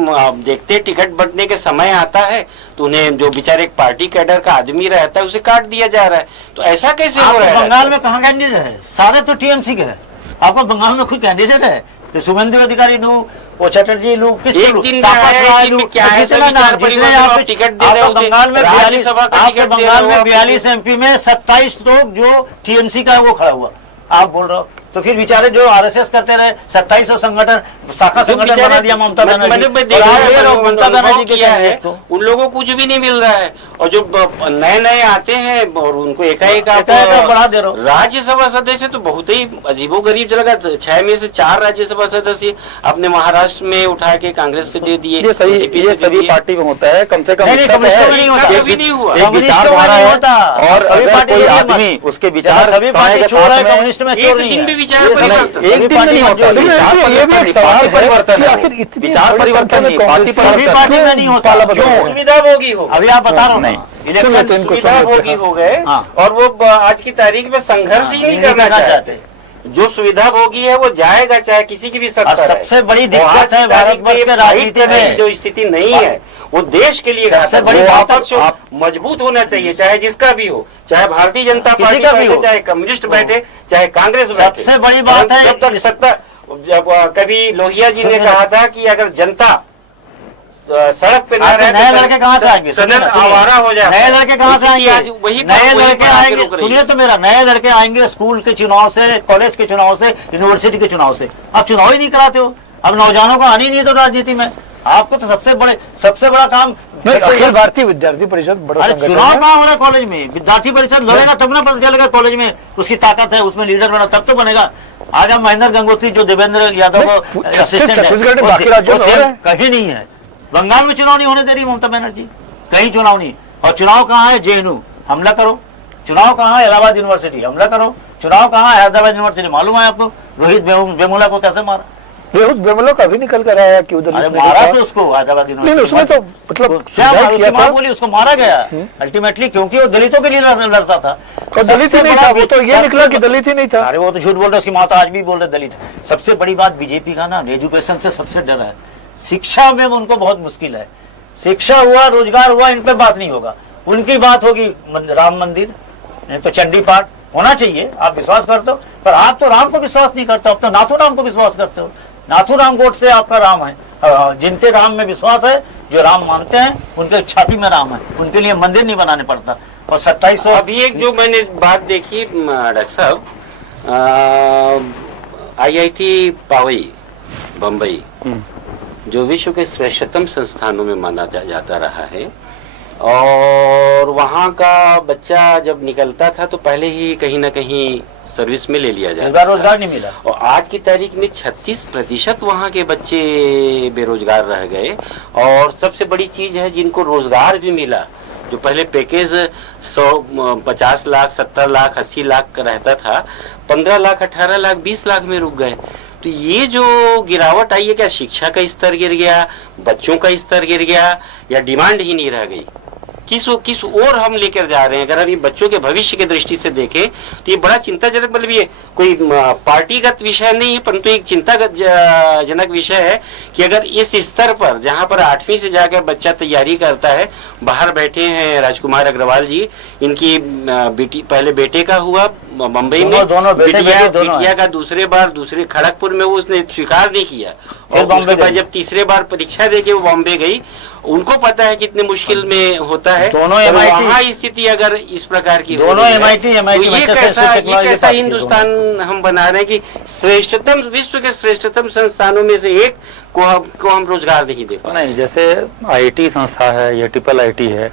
देखते हैं टिकट बंटने के समय आता है तो उन्हें जो बेचारे एक पार्टी कैडर का आदमी रहता है उसे काट दिया जा रहा है। तो ऐसा कैसे हो रहा है? बंगाल में कहाँ कैंडिडेट है? सारे तो टीएमसी के है। आपका बंगाल में कोई कैंडिडेट है? कि शुभेंदु अधिकारी लू, वो चटर्जी लू, किसके एक लू? दिन तापस का है, राय एक दिन लू, में क्या है, जितने सभी नाम, चार जितने परिवारों यहाँ को पे- टिकट दे रहे आपका हो, उसे बंगाल में राज्यसभा का आपके टिकट दे बंगाल रहे हो, में आप 42 एमपी में 27 लोग जो टीएमसी का है वो खड़ा हुआ। आप बोल रहे हो तो फिर बेचारे जो आरएसएस करते रहे 2700 संगठन शाखा जो संगठन बना दिया ममता बनर्जी। मैंने और देखा आप है, ये रहो, ममता अनुभव बनर्जी के किया है, कैंडिडेट को। उन लोगों को कुछ भी नहीं मिल रहा है और जो नए नए आते हैं और उनको एकाएक आप एकाएक आप बढ़ा दे रहे हो। राज्यसभा सदस्य तो बहुत ही अजीबोगरीब लगा। 6 में से 4 राज्यसभा सदस्य आपने महाराष्ट्र में उठा के कांग्रेस से दे दिए। ये सभी पार्टी में होता है। कम से कम नहीं, इतना तो कम्युनिस्टों है में नहीं होता। कभी नहीं हुआ। एक विचारधारा नहीं है होता। और सभी अगर पार्टी कोई में आदमी उसके विचार सभी समय पार्टी के चोर है, साथ में कम्युनिस्ट में चोर एक नहीं दिन भी है। विचार ये परिवर्तन। एक दिन में नहीं होता, ये भी विचार एक सवाल पार्टी है परिवर्तन कि है, आखिर इतनी विचार बड़ी परिवर्तन संख्या में नहीं, पार्टी कांग्रेस सभी पार्टी में नहीं होता। पाला बदल क्यों? रहा है। सुविधाभोगी हो अभी आप बता रहा हूँ नहीं। सुनिए तो इलेक्शन इनको सुविधाभोगी हो गए हाँ। और वो आज की तारीख में संघर्ष ही नहीं करना चाहते। जो सुविधाभोगी है वो जाएगा चाहे किसी की भी सत्ता और रहे। सबसे बड़ी और दिक्कत आज है की तारीख भारतवर्ष में के फाइट राजनीति करने की में जो स्थिति नहीं है वो देश के लिए सबसे घातक है। बड़ी वो बात पक्ष आप- मजबूत होना चाहिए, चाहे जिसका भी हो, चाहे भारतीय जनता किसी पार्टी का भी बैठे, हो। चाहे कम्युनिस्ट बैठे, चाहे कांग्रेस बैठे। सबसे बड़ी बात है जब तक इस- सत्ता, जब कभी लोहिया जी ने सुनिए। कहा था कि अगर जनता सड़क पे ना आपके रहे नए तो लड़के कहाँ से आएंगे? सदन सुनिए ना, सुनिए। आवारा हो जाए। नए लड़के कहाँ से आएंगे? आज वही नए लड़के आएंगे, सुनिए सुनिए तो मेरा, नए लड़के आएंगे स्कूल के चुनाव से, कॉलेज के चुनाव से, यूनिवर्सिटी के चुनाव से। आप चुनाव ही नहीं कराते हो। अब नौजवानों को आनी नहीं तो राजनीति में। आपको तो सबसे बड़ा काम नहीं, अखिल भारतीय विद्यार्थी परिषद बड़ा अरे संगठन चुनाव है। कहाँ हो रहा है कॉलेज में? विद्यार्थी परिषद लड़ेगा तब ना पता चलेगा कॉलेज में उसकी ताकत है, उसमें लीडर बना तब तो बनेगा। आज हम महेंद्र गंगोत्री जो देवेंद्र यादव नहीं, को छत्तीस- assistant है, छत्तीसगढ़ में वो बाकी राज्यों में हो रहा है। कहीं नहीं है। बंगाल में चुनाव नहीं होने दे रही ममता बनर्जी, कहीं चुनाव नहीं। और चुनाव कहाँ है? जेएनयू, हमला करो। चुनाव कहाँ है? इलाहाबाद यूनिवर्सिटी, हमला करो। चुनाव कहाँ है? हैदराबाद यूनिवर्सिटी। मालूम है आपको रोहित वेमुला को कैसे मारा? बेहूद बेमलो का भी निकल कर आया कि उधर अरे उसने मारा देखा। तो उसको हैदराबाद नहीं, यूनिवर्सिटी। उसमें तो मतलब क्या सुधार मारा? किया उसकी था। माँ बोली उसको मारा गया अल्टीमेटली, क्योंकि वो दलितों के लिए लड़ता था। और दलित ही नहीं था, वो तो ये निकला कि दलित ही नहीं था। अरे वो तो झूठ बोल रहे, उसकी माँ तो आज भी बोल रहे दलित है। सबसे बड़ी बात बीजेपी का ना एजुकेशन से सबसे डर है। शिक्षा में उनको बहुत मुश्किल है। शिक्षा हुआ, रोजगार हुआ, इन पे बात नहीं होगा। उनकी बात होगी राम मंदिर, नहीं तो चंडी पाठ होना चाहिए। आप विश्वास करते हो, पर आप तो राम को विश्वास नहीं करते, अब तो नाथूराम को विश्वास करते हो। नाथूराम गोड से आपका राम है। जिनके राम में विश्वास है, जो राम मानते हैं, उनके छाती में राम है। उनके लिए मंदिर नहीं बनाने पड़ता। और 2700 अभी एक जो मैंने बात देखी डॉक्टर साहब, IIT पावई बम्बई जो विश्व के श्रेष्ठतम संस्थानों में माना जाता रहा है, और वहाँ का बच्चा जब निकलता था तो पहले ही कहीं ना कहीं सर्विस में ले लिया इस जाता बार था। रोजगार नहीं मिला। और आज की तारीख में 36% वहाँ के बच्चे बेरोजगार रह गए। और सबसे बड़ी चीज है जिनको रोजगार भी मिला, जो पहले पैकेज 50 लाख 70 लाख 80 लाख का रहता था, 15 लाख 18 लाख 20 लाख में रुक गए। तो ये जो गिरावट आई है, क्या शिक्षा का स्तर गिर गया, बच्चों का स्तर गिर गया, या डिमांड ही नहीं रह गई? किस ओर हम लेकर जा रहे हैं? अगर हम ये बच्चों के भविष्य की दृष्टि से देखें तो ये बड़ा चिंताजनक, मतलब ये कोई पार्टीगत विषय नहीं है, परंतु एक चिंताजनक विषय है कि अगर इस स्तर पर, जहां पर 8वीं से जाकर बच्चा तैयारी करता है, बाहर बैठे हैं राजकुमार अग्रवाल जी, इनकी पहले बेटे का हुआ मुंबई में, दोनों बेटे दोनों बिटिया का दूसरे खड़गपुर में, वो उसने स्वीकार नहीं किया। और बॉम्बे उसके बाद गई। जब तीसरे बार परीक्षा देके वो बॉम्बे गई, उनको पता है कितने मुश्किल में होता है। दोनों और MIT वहाँ स्थिति अगर इस प्रकार की हो दोनों रही है, MIT तो ये मैनचेस्टर कैसा टेक्नोलॉजी पास की हिंदुस्तान हम बना रहे हैं कि श्रेष्ठतम, विश्व के श्रेष्ठतम संस्थानों में से एक को हम रोजगार नहीं दे पा रहे। नहीं, जैसे IIT संस्था है या IIT है,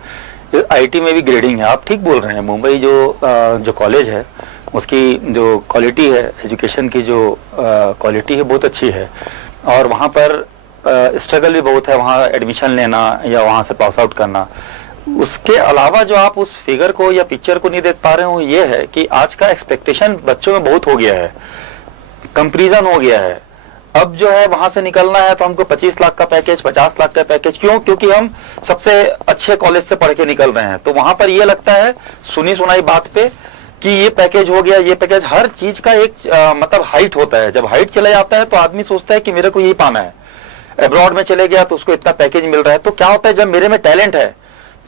IIT में भी ग्रेडिंग है। आप ठीक बोल रहे हैं। मुंबई जो कॉलेज है उसकी जो क्वालिटी है, एजुकेशन की जो क्वालिटी है बहुत अच्छी है, और वहाँ पर स्ट्रगल भी बहुत है वहाँ एडमिशन लेना या वहाँ से पास आउट करना। उसके अलावा जो आप उस फिगर को या पिक्चर को नहीं देख पा रहे हो, ये है कि आज का एक्सपेक्टेशन बच्चों में बहुत हो गया है, कंपैरिजन हो गया है। अब जो है वहां से निकलना है तो हमको 25 लाख का पैकेज, 50 लाख का पैकेज, क्यों? क्योंकि हम सबसे अच्छे कॉलेज से पढ़ के निकल रहे हैं। तो वहां पर ये लगता है सुनी सुनाई बात पे कि ये पैकेज हो गया, ये पैकेज, हर चीज का एक मतलब हाइट होता है। जब हाइट चला जाता है तो आदमी सोचता है कि मेरे को यही पाना है। अब्रॉड में चले गया तो उसको इतना पैकेज मिल रहा है। तो क्या होता है, जब मेरे में टैलेंट है,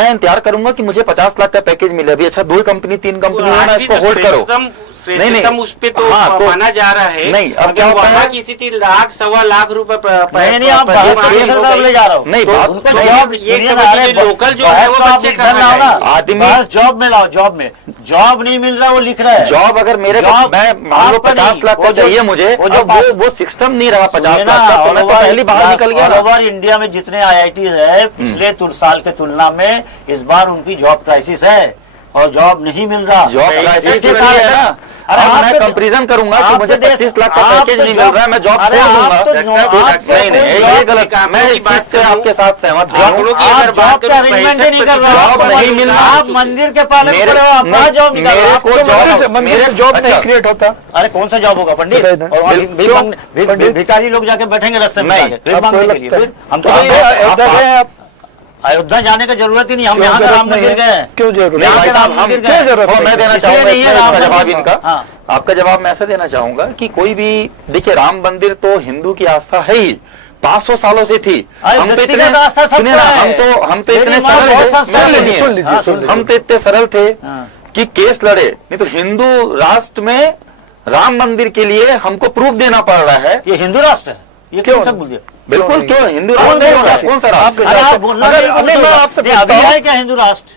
मैं इंतजार करूंगा कि मुझे 50 लाख का पैकेज मिले। अभी अच्छा 2 कंपनी 3 कंपनी है ना, इसको होल्ड करो। श्रेष्ठतम उस पे तो हाँ, माना जा रहा है। नहीं, अब क्या होता वहाँ है की स्थिति लाख सवा लाख रुपए नहीं, आप ले जा रहा हूँ। नहीं, बात उनको तो जॉब, ये सुनिए समझ ना, लीजिए, अरे लोकल जो है वो बाहर बच्चे तो कहाँ आप इधर लाओ जाएंगे? ना। आदमी- बाहर जॉब में लाओ, जॉब में जॉब नहीं मिल रहा, वो लिख रहा है जॉब अगर मेरे को, जॉब मैं मान लो आपका 50 नहीं, लाख का वो जो- चाहिए मुझे, वो जो वो सिस्टम नहीं रहा 50 सुनिए लाख ना, का, तो मैं तो पहले बाहर निकल गया ऑल ना। ओवर इंडिया में जितने IIT है पिछले साल के तुलना में इस बार उनकी जॉब क्राइसिस है और जॉब नहीं मिल रहा। जॉब इसके क्राइसिस साथ है ना। अरे अब आप मैं तो- कंपैरिजन करूंगा कि आप मुझे तो देख- 25 लाख का आप पैकेज तो नहीं जॉब- मिल रहा है, मैं जॉब अरे छोड़ आप दूंगा। तो नहीं आप तो नहीं, कोई ये जॉब गलत है। मैं इस चीज से आपके साथ सहमत आप हूँ। लोग की आप अगर जॉब बात का करें अरेंजमेंट नहीं कर रहे जॉब हो, नहीं मिल रहा। आप मंदिर के पालन मेरे- कर रहे हो, आप कहाँ जॉब निकाल रहे हो? मेरे को आप तो जॉब- मंदिर से मेरे- जॉब अच्छा। नहीं क्रिएट होता। अरे कौन सा जॉब होगा पंडित? बताइए ना। और वहाँ क्यों? भिखारी लोग जाके बैठेंगे रास्ते में, नहीं, जाके, भीख आपको मांगने के लिए। लगता है? फिर हम तो आप- कहेंगे, अयोध्या गए हैं आप? अयोध्या जाने की जरूरत ही नहीं, हम क्यों यहाँ का जरूरत राम नहीं मंदिर है? गए। क्यों जरूरत नहीं नहीं? भाई साहब, हम मंदिर क्यों गए। जरूरत है? मैं देना इसलिए चाहूंगा नहीं है इसका राम जवाब मंदिर। इनका। हाँ। आपका जवाब मैं ऐसे देना चाहूंगा कि कोई भी देखिए, राम मंदिर तो हिंदू की आस्था है ही, 500 सालों से थी। अरे हम तो व्यक्तिगत इतने आस्था सबका सुनिए ना, है। हम तो मेरी इतने माँ सरल बहुत थे। सस्ता सुन है। लीजिए, सुन लीजिए, हाँ, सुन लीजिए। हम तो इतने सरल थे हाँ। कि केस लड़े, नहीं तो हिंदू राष्ट्र में राम मंदिर के लिए हमको प्रूफ देना पड़ रहा है। ये हिंदू राष्ट्र है, ये क्यों? कौन सा बोल दिया? बिल्कुल, क्यों हिंदू कौन राष्ट्र नहीं नहीं होता? होता? कौन सा राष्ट्र? अरे आप बोलना अगर- नहीं, अगर मैं आपसे ये अभी पूछता हूं- है क्या हिंदू राष्ट्र?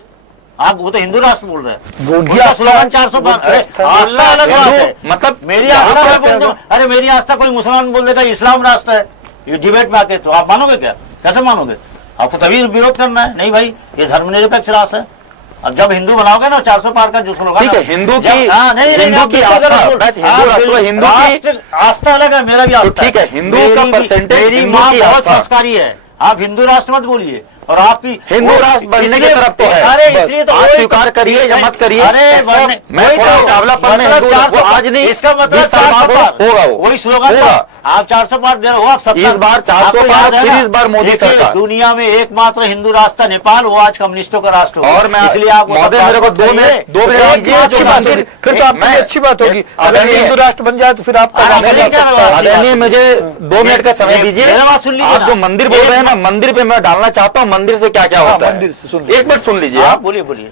आप वो तो हिंदू राष्ट्र बोल रहे हैं। वो भी उनका आस्था- स्लोगन 405, अरे आस्था- आस्था अलग बात है। हिंदू मतलब मेरी यहाँ आस्था पर कोई बोल दो, अरे मेरी आस्था कोई मुसलमान बोल देगा इस्लाम राष्ट्र है, ये डिबेट में आके तो आप मानोगे क्या? कैसे मानोगे? आपको तभी विरोध करना है। नहीं भाई, ये धर्मनिरपेक्ष राष्ट्र है। अब जब हिंदू बनाओगे ना 400 पार का जो स्लोगन ठीक है, हिंदू की- हिंदू आप की बिल्कुल आस्था, गलत बोल- बात हिंदू आप राष्ट्र, बिल्कुल- हिंदू की- राष्ट्र आस्था अलग है, मेरा भी आस्था ठीक है, हिंदू का मेरी भी- percentage मेरी हिंदू माँ की बहुत आस्था। संस्कारी है। आप हिंदू राष्ट्र मत बोलिए, और आपकी हिंदू राष्ट्र बनने की इसलिए- तरफ तो है। अरे बस, इसलिए तो आप वही- स्वीकार करिए या मत करिए। अरे बनने- मैं वही थोड़ा तो- चावलापन में मतलब हिंदू- 400 वो आज नहीं, इसका मतलब 20 साल 400 बाद पार। होगा वो। वही स्लोगन होगा। था। आप 400 पार दे रहे हो, आप 70 इस बार 400 आपको पार, याद है फिर ना? इस बार मोदी देखिए, सरकार। दुनिया में एकमात्र हिंदू राष्ट्र नेपाल, वो आज कम्युनिस्टों का राष्ट्र हो। और मैं इसलिए आप वो महोदय, सब मेरे को बात दो करिए। मिनट दीजिए, अच्छी जो बात मंदिर- होगी। फिर तो आपके लिए मैं- अच्छी बात होगी। अगर आदरणीय- हिंदू राष्ट्र बन जाए तो फिर आपका अरे नाम मेरी बदल क्या सकता है। बात है? आदरणीय, मुझे 2 मिनट का समय दीजिए। मेरा बात सुन लीजिए आप ना। जो मंदिर बोल रहे हैं ना, मंदिर पे मैं डालना चाहता हूँ, मंदिर से क्या क्या हाँ, होता मंदिर से सुन है। लीजिए। एक मिनट सुन लीजिए आप आप। बोलिए बोलिए।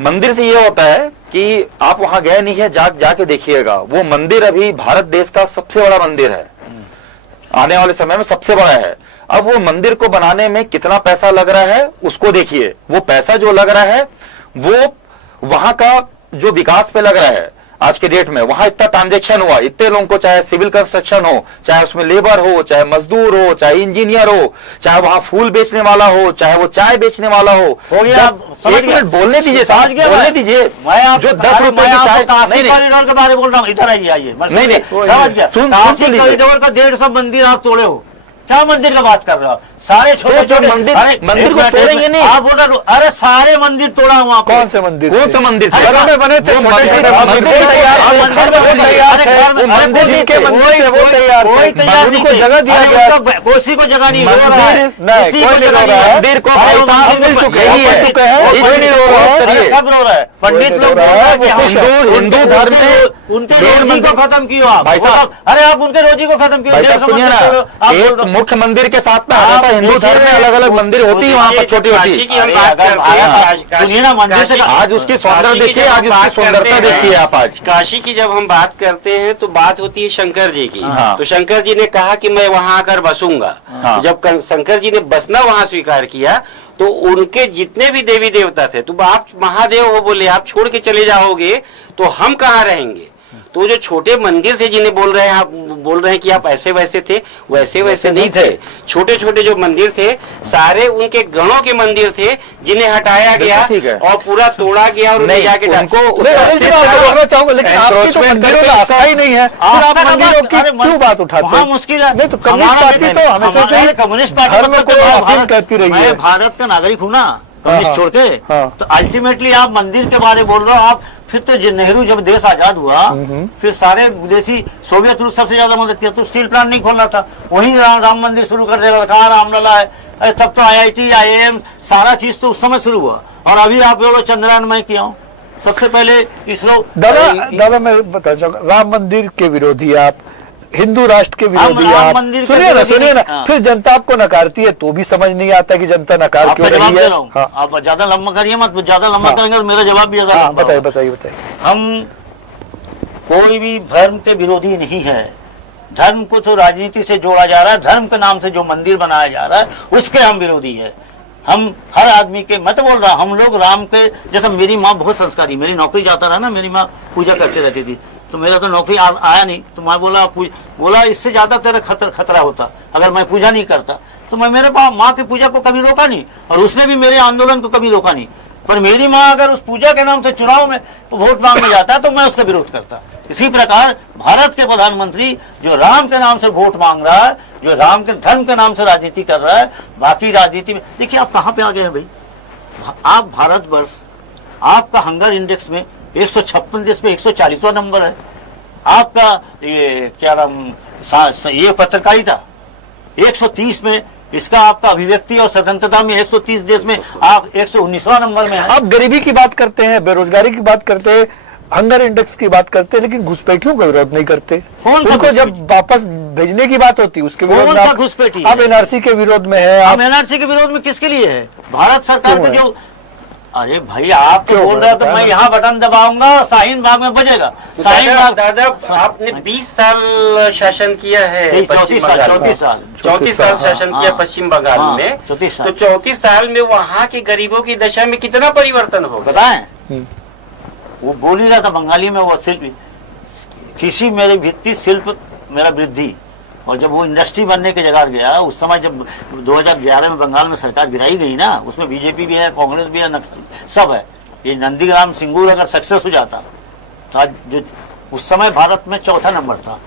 मंदिर से ये होता है कि आप वहां गए नहीं है, जाके देखिएगा, वो मंदिर अभी भारत देश का सबसे बड़ा मंदिर है, आने वाले समय में सबसे बड़ा है। अब वो मंदिर को बनाने में कितना पैसा लग रहा है उसको देखिए। वो पैसा जो लग रहा है वो वहां का जो विकास पे लग रहा है, आज के डेट में वहां इतना ट्रांजेक्शन हुआ, इतने लोगों को, चाहे सिविल कंस्ट्रक्शन हो, चाहे उसमें लेबर हो, चाहे मजदूर हो, चाहे इंजीनियर हो, चाहे वहां फूल बेचने वाला हो, चाहे वो चाय बेचने वाला हो गया, आप समझ एक गया। मिनट बोलने दीजिए, समझ साहब गया बोलने मैं। दीजिए। मैं आप जो 10 रुपए की चाय, काशी नहीं कॉरिडोर के बारे में बोल रहा हूँ, इधर आइए आइए। नहीं, नहीं, समझ गया। सुन काशी लीजिए। कॉरिडोर का 150 मंदिर आप तोड़े हो, क्या मंदिर का बात कर रहे हो आप? सारे छोटे तो जो छोटे मंदिर को तोड़ेंगे नहीं। आप बोल रहे हो, अरे सारे मंदिर तोड़ा वहाँ पे। कौन से मंदिर कौन सा मंदिर थे? घरों में बने थे, वो छोटे मंदिर- छोटे मंदिर मंदिर तैयार आप थे, मंदिर घर में वो बने तैयार थे। थे, वो मंदिर जिनके थे। मंदिर थे वो तैयार कोई थे, तैयार नहीं उनको थे। जगह दिया अरे गया। उनका किसी को जगह नहीं हो रहा मंदिर है। नहीं, किसी कोई को नहीं जगह रो नहीं रहा है। है। मंदिर को अरे भाई वो साहब मंदिर मिल को- चुके वो हैं। बन चुके हैं। वो कोई नहीं रो रहा है। अरे सब रो रहा है। पंडित कोई नहीं लोग रो रहा बोल है, रहे हैं वो कि हम- खुश है। हिंदू धर्म में उनके डेढ़ रोजी को मंदिर- खत्म किया आप। भाई साहब, अरे आप उनके रोजी को खत्म किया। भाई साहब सुनिए ना, एक मुख्य मंदिर के साथ में हमेशा हिंदू धर्म में अलग अलग मंदिर होती है, वहाँ पर छोटी काशी छोटी। की हम अरे बात अगर करते हैं, भारत- सुनिए ना, मंदिर से- आज उसकी सौंदर्य काशी की देखिए, जब आज हम उसकी बात सुंदरता करते हैं, देखिए आप आज। काशी की जब हम बात करते हैं तो बात होती है शंकर जी की। हाँ। तो शंकर जी ने कहा कि मैं वहां आकर बसूंगा। हाँ। जब शंकर जी ने बसना वहां स्वीकार किया तो उनके जितने भी देवी देवता थे, तो आप महादेव हो बोले, आप छोड़ के चले जाओगे तो हम कहाँ रहेंगे? तो जो छोटे मंदिर थे जिन्हें बोल रहे हैं, आप बोल रहे हैं कि आप ऐसे वैसे थे, वैसे नहीं थे। छोटे छोटे जो मंदिर थे सारे उनके गणों के मंदिर थे, जिन्हें हटाया गया ठीक है। और पूरा तोड़ा गया और उन्हें नहीं, जाके उनको नहीं, अनिल जी, मैं आपको बोलना चाहूंगा, लेकिन आपकी तो Encroachment मंदिरों करके में आस्था ही नहीं है, फिर आप आस्था का मंदिरों बात- की अरे क्यों बात उठाते वहाँ हैं? मुश्किल है। नहीं तो कम्युनिस्ट हमारा पार्टी देखिए, तो हमेशा से हमारे कम्युनिस्ट पार्टी धर्म मतलब को तो मैं अपील भारत- करती रही मैं है। भारत का नागरिक हूँ ना, कम्युनिस्ट हाँ, छोड़ के। हाँ। तो अल्टीमेटली आप मंदिर के बारे में बोल रहे हो आप। फिर तो नेहरू जब देश आजाद हुआ, फिर सारे विदेशी सोवियत रूस सबसे ज्यादा मदद किया, तो स्टील प्लांट नहीं खोल रहा था, वहीं राम मंदिर शुरू कर दे रहा था। कहाँ रामलला है? अरे तब तो IIT IIM सारा चीज तो उस समय शुरू हुआ। और अभी आप बोलो चंद्रयान मैं किया हूँ, सबसे पहले इसरो। दादा मैं बता चाहूंगा, राम मंदिर के विरोधी आप, हिंदू राष्ट्र के विरोधी राम आप, मंदिर के सुनिए विरोधी ना, नहीं, हाँ। फिर जनता आपको नकारती है तो भी समझ नहीं आता कि जनता नकार आपका क्यों जवाब रही दे है। रहा हूँ, हाँ, आप ज्यादा लंबा करिए मत, ज्यादा लंबा हाँ। करेंगे और मेरा जवाब भी ज्यादा हाँ, लंबा बताइए होगा। बताइए बताइए। हम कोई भी धर्म के विरोधी नहीं है। धर्म को तो राजनीति से जोड़ा जा रहा है, धर्म के नाम से जो मंदिर बनाया जा रहा है उसके हम विरोधी है। हम हर आदमी के, मैं तो बोल रहा हम लोग राम के, जैसे मेरी माँ बहुत संस्कारी, मेरी नौकरी जाता रहा ना, मेरी माँ पूजा करती रहती थी, तो मेरा तो नौकरी आया नहीं, तो मैं बोला इससे ज्यादा तेरा खतरा होता अगर मैं पूजा नहीं करता। तो मैं मेरे माँ की पूजा को कभी रोका नहीं, और उसने भी मेरे आंदोलन को कभी रोका नहीं। पर मेरी माँ अगर उस पूजा के नाम से चुनाव में वोट मांगने जाता है तो मैं उसका विरोध करता। इसी प्रकार भारत के प्रधानमंत्री जो राम के नाम से वोट मांग रहा है, जो राम के धर्म के नाम से राजनीति कर रहा है, बाकी राजनीति में देखिए आप कहाँ पे आ गए हैं भाई। आप भारतवर्ष, आपका हंगर इंडेक्स में 156 देश में 140वां नंबर है। आपका ये क्या नाम ये पत्रकारिता 130 में, इसका आपका अभिव्यक्ति और स्वतंत्रता में 130 देश में आप 119वां नंबर में है। आप गरीबी की बात करते हैं, बेरोजगारी की बात करते हैं, हंगर इंडेक्स की बात करते हैं, लेकिन घुसपैठियों का विरोध नहीं करते। कौन सा उनको जब वापस भेजने की बात होती है उसके विरोध कौन में सा घुसपैठी आप एनआरसी के विरोध में है। हम एनआरसी के विरोध में किसके लिए है? भारत सरकार के जो, अरे भाई आप तो बोल रहे हो तो मैं यहाँ बटन दबाऊंगा और शाहीन बाग में बजेगा। शाहीन बाग दादा आपने 20 साल शासन किया है, 34 साल शासन किया पश्चिम बंगाल में। 34 साल। तो 34 साल में वहाँ के गरीबों की दशा में कितना परिवर्तन होगा बताएं? वो बोल ही रहा था बंगाली में, वो शिल्प कृषि मेरे भित्ति, शिल्प मेरा वृद्धि। और जब वो इंडस्ट्री बनने की जगह गया, उस समय जब 2011 में बंगाल में सरकार गिराई गई ना, उसमें बीजेपी भी है, कांग्रेस भी है, सब है। ये नंदीग्राम सिंगूर अगर सक्सेस हो जाता तो आज जो उस समय भारत में चौथा नंबर था,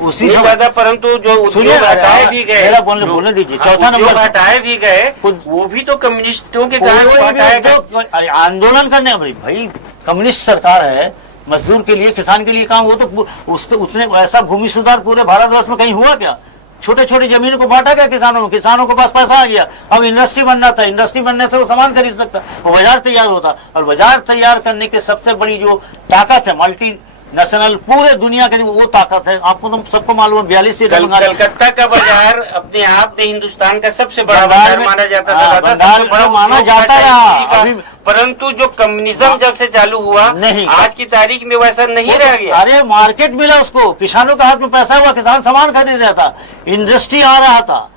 उसी समय। परंतु जो उद्योग हटाए भी गए, मेरा बोलने दीजिए, चौथा नंबर हटाए भी गए, वो भी तो कम्युनिस्टों के कारण आंदोलन करने भाई कम्युनिस्ट सरकार है। मजदूर के लिए, किसान के लिए काम, वो तो उसके उतने ऐसा भूमि सुधार पूरे भारतवर्ष में कहीं हुआ क्या? छोटे छोटे जमीन को बांटा गया किसानों को, किसानों के पास पैसा आ गया। अब इंडस्ट्री बनना था, इंडस्ट्री बनने से वो सामान खरीद सकता, वो बाजार तैयार होता। और बाजार तैयार करने की सबसे बड़ी जो ताकत है मल्टी नेशनल, पूरे दुनिया के वो ताकत है। आपको तो सबको मालूम है 42 सीटें कलकत्ता का बाजार अपने आप में हिंदुस्तान का सबसे बड़ा बाजार माना जाता था, बंगाल में माना जाता रहा। परंतु जो कम्युनिज्म जब से चालू हुआ, नहीं, आज की तारीख में वैसा नहीं रह गया। अरे मार्केट मिला उसको, किसानों के हाथ में पैसा हुआ, किसान सामान खरीद रहा था, इंडस्ट्री आ रहा था।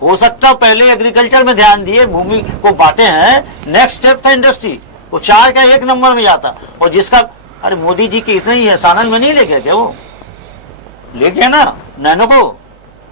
हो सकता पहले एग्रीकल्चर में ध्यान दिए, भूमि को बांटे हैं, नेक्स्ट स्टेप था इंडस्ट्री, वो 4 का 1 नंबर में जाता। और जिसका, अरे मोदी जी की इतना ही है, सानंद में नहीं ले गया क्या? वो ले गया ना नैनो को,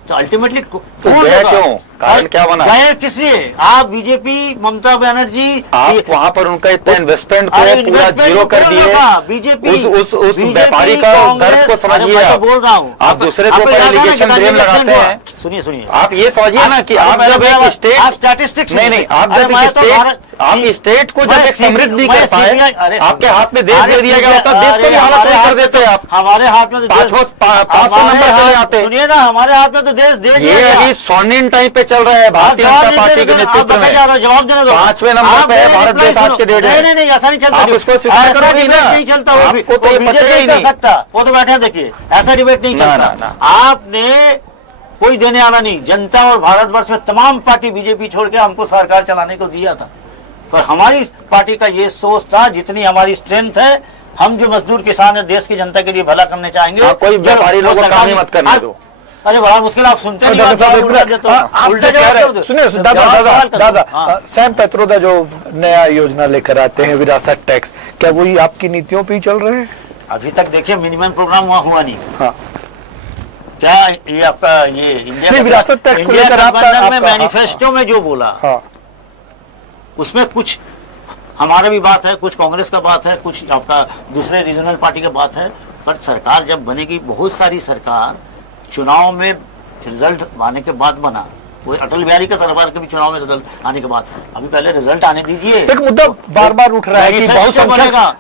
तो अल्टीमेटली क्यों? कारण क्या बना? गए किस लिए? आप बीजेपी, ममता बनर्जी, आप वहाँ पर उनका इतना इन्वेस्टमेंट को पूरा जीरो कर दिए। बीजेपी उस व्यापारी का दर्द को समझिए। आप बोल रहा हूँ, आप दूसरे के ऊपर एलिगेशन ब्लेम लगाते हैं। सुनिए, आप ये समझिए ना कि आप जब एक स्टेट, स्टैटिस्टिक्स नहीं, आप जब एक स्टेट, आप स्टेट को जब एक समृद्ध नहीं कर पाए, आपके हाथ में देश दे दिया गया होता, देश को भी हालत नहीं कर देते आप। हमारे हाथ में तो 500 नंबर चले जाते। सुनिए ना, हमारे हाथ में तो देश दे ये अभी स्वर्णिम टाइम पे चल रहा है भारतीय जनता पार्टी के नेतृत्व में। जवाब देना दो। 5वें नंबर पे है भारत देश आज के डेट में। नहीं, ऐसा नहीं चलता। आप इसको स्वीकार करोगे ना? नहीं चलता, आपको तो ये पता ही नहीं सकता। वो तो बैठे देखिए, ऐसा डिबेट नहीं चलता। आपने कोई देने आना नहीं, जनता और भारतवर्ष में तमाम पार्टी बीजेपी छोड़ के हमको सरकार चलाने को दिया था। पर हमारी पार्टी का ये सोच था, जितनी हमारी स्ट्रेंथ है, हम जो मजदूर किसान है, देश की जनता के लिए भला करने चाहेंगे। कोई व्यापारी लोगों को काम ही मत करने दो। अरे बड़ा मुश्किल, आप सुनते नहीं। सुनिए दादा, सैम पैत्रोदा जो नया योजना लेकर आते हैं, विरासत टैक्स, क्या वही आपकी नीतियों पे ही चल रहे हैं? अभी तक देखिए मिनिमम प्रोग्राम वहाँ हुआ नहीं। हाँ, क्या ये आपका ये इंडिया विरासत टैक्स को लेकर आपका मैनिफेस्टो में जो बोला, हाँ, उसमें कुछ हमारा भी बात है, कुछ कांग्रेस का बात है, कुछ आपका दूसरे रीजनल पार्टी का बात है। पर सरकार जब बनेगी, बहुत सारी सरकार चुनाव में रिजल्ट आने के बाद बना। वो अटल बिहारी का सरकार के भी चुनाव में रिजल्ट आने के बाद, अभी पहले रिजल्ट आने दीजिए। एक मुद्दा बार बार उठ रहा है कि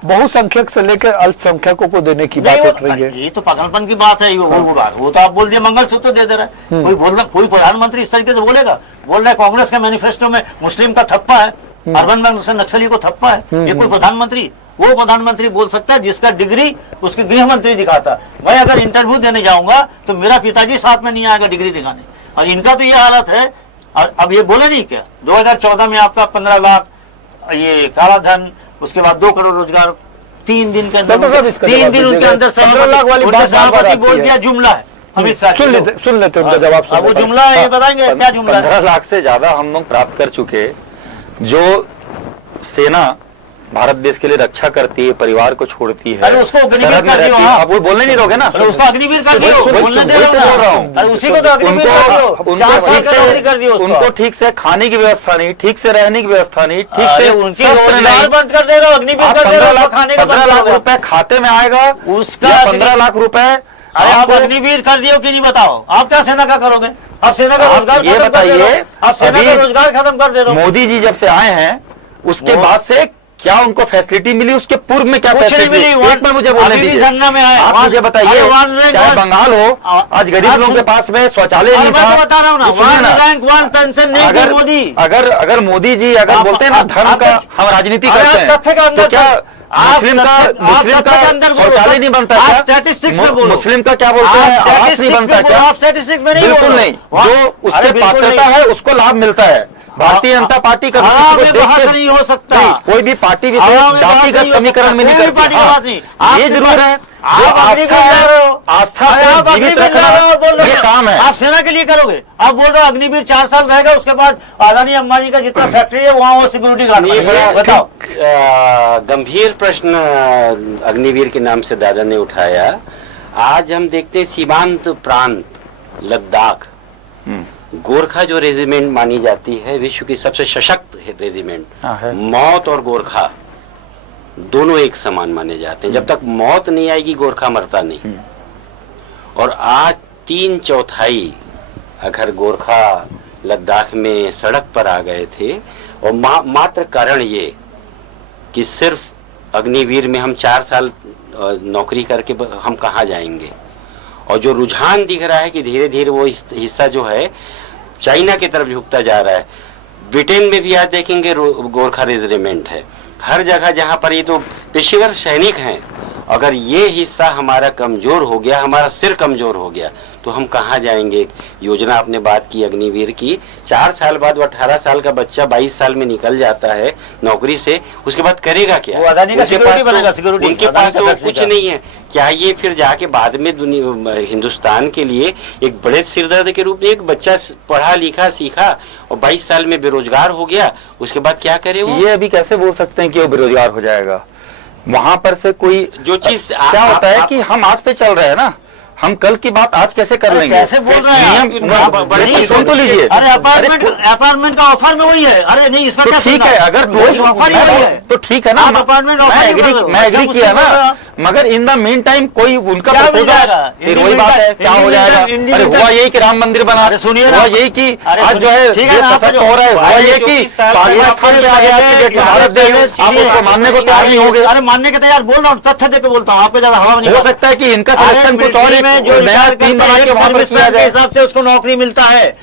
बहुसंख्यक से लेकर अल्पसंख्यकों को देने की बात उठ रही है। ये तो पागलपन की बात है। वो तो आप बोल दिए मंगलसूत्र दे दे रहा है। कोई प्रधानमंत्री इस तरीके से बोलेगा? बोल रहा है कांग्रेस के मैनिफेस्टो में मुस्लिम का थप्पा है, अर्बन से नक्सली को थप्पा है। ये कोई प्रधानमंत्री, वो प्रधानमंत्री बोल सकता है जिसका डिग्री उसके गृह मंत्री दिखाता। मैं अगर इंटरव्यू देने जाऊंगा तो मेरा पिताजी साथ में नहीं आएगा डिग्री दिखाने। और इनका तो ये हालत है। और अब ये बोले नहीं क्या 2014 में आपका 15 लाख ये काला धन, उसके बाद 2 करोड़ रोजगार 3 दिन के अंदर, 3 दिन उनके अंदर 15 लाख वाली बात सभापति बोल दिया। जुमला है, अमित शाह सुन लेते उनका जवाब। वो जुमला है, ये बताएंगे क्या जुमला है? 15 लाख से ज्यादा हम लोग प्राप्त कर चुके। जो सेना भारत देश के लिए रक्षा करती है, परिवार को छोड़ती है, अरे उसको अग्निवीर सरहद में कर दियो, रहती है। हाँ। आप वो बोलने नहीं दोगे ना, अरे उसको अग्निवीर कर दियो, वही- बोलने दे वही रहा तो बोल रहा हूँ। अरे उसी को तो अग्निवीर कर दियो, उनको 4 साल का नौकरी कर दियो उसको। उनको ठीक से खाने की व्यवस्था नहीं, ठीक से रहने की व्यवस्था नहीं, ठीक अरे से उनकी शस्त्र रोजगार नहीं। बंद कर दे रहा हो, अग्निवीर आप कर दे 15 रहा हो, लाख खाने का 15 बंद कर लाख दो। रुपए खाते में आएगा, उसका या अग्नि- 15 लाख रुपए। अरे आप आपको- अग्निवीर कर दियो कि नहीं बताओ, आप क्या सेना का करोगे? आप सेना का आप रोजगार ये खत्म कर दे रहे बताइए, हो, आप सेना का अभी रोजगार खत्म कर दे रहे हो। मोदी जी जब से आए हैं उसके वो- बाद से क्या उनको फैसिलिटी मिली, उसके पूर्व में क्या कुछ नहीं फैसिलिटी मिली, एक मिनट मुझे बोलने अभी भी दीजिए। धरना में आए, आप वहाँ- मुझे अरे बताइए, वन रैंक चाहे वन- बंगाल हो, आज गरीब आप लोगों के सुन- पास में शौचालय अरे नहीं मैं था। तो बता रहा हूँ ना, ये सुनिए ना, 1 रैंक 1 पेंशन नहीं दी मोदी। अगर मोदी जी अगर आप- बोलते हैं ना आप- धर्म आप- का हम राजनीति अरे करते आप तथ्य के हैं, अंदर तो क्या आप मुस्लिम का अंदर बोलो, शौचालय नहीं बनता आप क्या? स्टैटिस्टिक्स में बोलो। मुस्लिम का क्या बोलते हैं, आप आवास नहीं स्टैटिस्टिक्स बनता में बोलो, क्या? आप स्टैटिस्टिक्स में नहीं बिल्कुल बोलो। नहीं, वहाँ- जो अरे उसके बिल्कुल पात्रता नहीं। है उसको लाभ मिलता है। भारतीय जनता पार्टी का आवाम किसी में को देख बहस के- नहीं हो सकता। नहीं, कोई भी पार्टी आवाम में बहस जातिगत नहीं हो समीकरण में सकता, नहीं कोई करती। पार्टी की हाँ, बात नहीं। आप ये जरूर है, आप जो अग्निवीर आस्था कर रहे हो, आस्था अरे आप को जीवित अग्निवीर रखना कर रहे हो, बोल रहे ये हो। काम है। आप सेना के लिए करोगे, आप बोल रहे हो अग्निवीर 4 साल रहेगा, उसके बाद अदानी अंबानी का जितना फैक्ट्री है वहाँ वो सिक्योरिटी गार्ड ये बनेगा। बड़ा बताओ। गंभीर प्रश्न अग्निवीर के नाम से दादा ने उठाया। आज हम देखते हैं सीमांत प्रांत लद्दाख, गोरखा जो रेजिमेंट मानी जाती है विश्व की सबसे सशक्त रेजिमेंट, हाँ, है। मौत और गोरखा दोनों एक समान माने जाते हैं। जब तक मौत नहीं आएगी गोरखा मरता नहीं। और आज 3/4 अगर गोरखा लद्दाख में सड़क पर आ गए थे, और मात्र कारण ये कि सिर्फ अग्निवीर में हम 4 साल नौकरी करके हम कहाँ जाएंगे। और जो रुझान दिख रहा है कि धीरे धीरे वो हिस्सा जो है चाइना की तरफ झुकता जा रहा है। ब्रिटेन में भी आज देखेंगे गोरखा रेजिमेंट है। हर जगह जहाँ पर ये तो पेशेवर सैनिक हैं, अगर ये हिस्सा हमारा कमजोर हो गया, हमारा सिर कमजोर हो गया, तो हम कहाँ जाएंगे। योजना आपने बात की अग्निवीर की, 4 साल बाद वो 18 साल का बच्चा 22 साल में निकल जाता है नौकरी से, उसके बाद करेगा क्या? वो अदानी का उनके सिक्योरिटी पास बनेगा, तो- सिक्योरिटी। उनके अदानी पास का तो फैक्ट्री कुछ का। नहीं है। क्या ये फिर जाके बाद में हिंदुस्तान के लिए एक बड़े सिरदर्द के रूप में एक बच्चा पढ़ा लिखा सीखा और 22 साल में बेरोजगार हो गया, उसके बाद क्या करे वो? ये अभी कैसे बोल सकते हैं कि वो बेरोजगार हो जाएगा? वहां पर से कोई जो चीज क्या होता है कि हम आज पे चल रहे हैं ना, हम कल की बात आज कैसे कर अरे लेंगे? कैसे बोल रहे हैं आप? नियम सुन तो लीजिए। अरे अपार्टमेंट का ऑफर में वही है। अरे नहीं, इसका तो क्या ठीक सुनना? है, अगर रोज ऑफर ही वही है। तो ठीक है ना, आप अपार्टमेंट ऑफर ही कर रहे हो। मैं अच्छा, एग्री किया मुझसे बोल रहे ना, मगर इन द मीन टाइम कोई उनका क्या मिल proposal- जाएगा? फिर वही बात है, क्या हो जाएगा? अरे हुआ यही कि राम मंदिर बना, अरे सुनिए ना। हुआ यही कि अरे आज जो है ठीक है देश ना, सशक्त आप हो रहा है, हुआ जो- यही कि 24 साल 5वां स्थान पे आ गया आज के डेट में भारत देश। आप उसको मानने को तैयार नहीं होंगे। अरे मानने के तैयार बोल रहा हूँ, तथ्य देके बोलता हूँ, आपको ज्यादा हवा नहीं हो सकता है कि इनका सिलेक्शन कुछ और में जो नया टीम बना के वहां पर किया के जाए। हिसाब से उसको नौकरी मिलता है।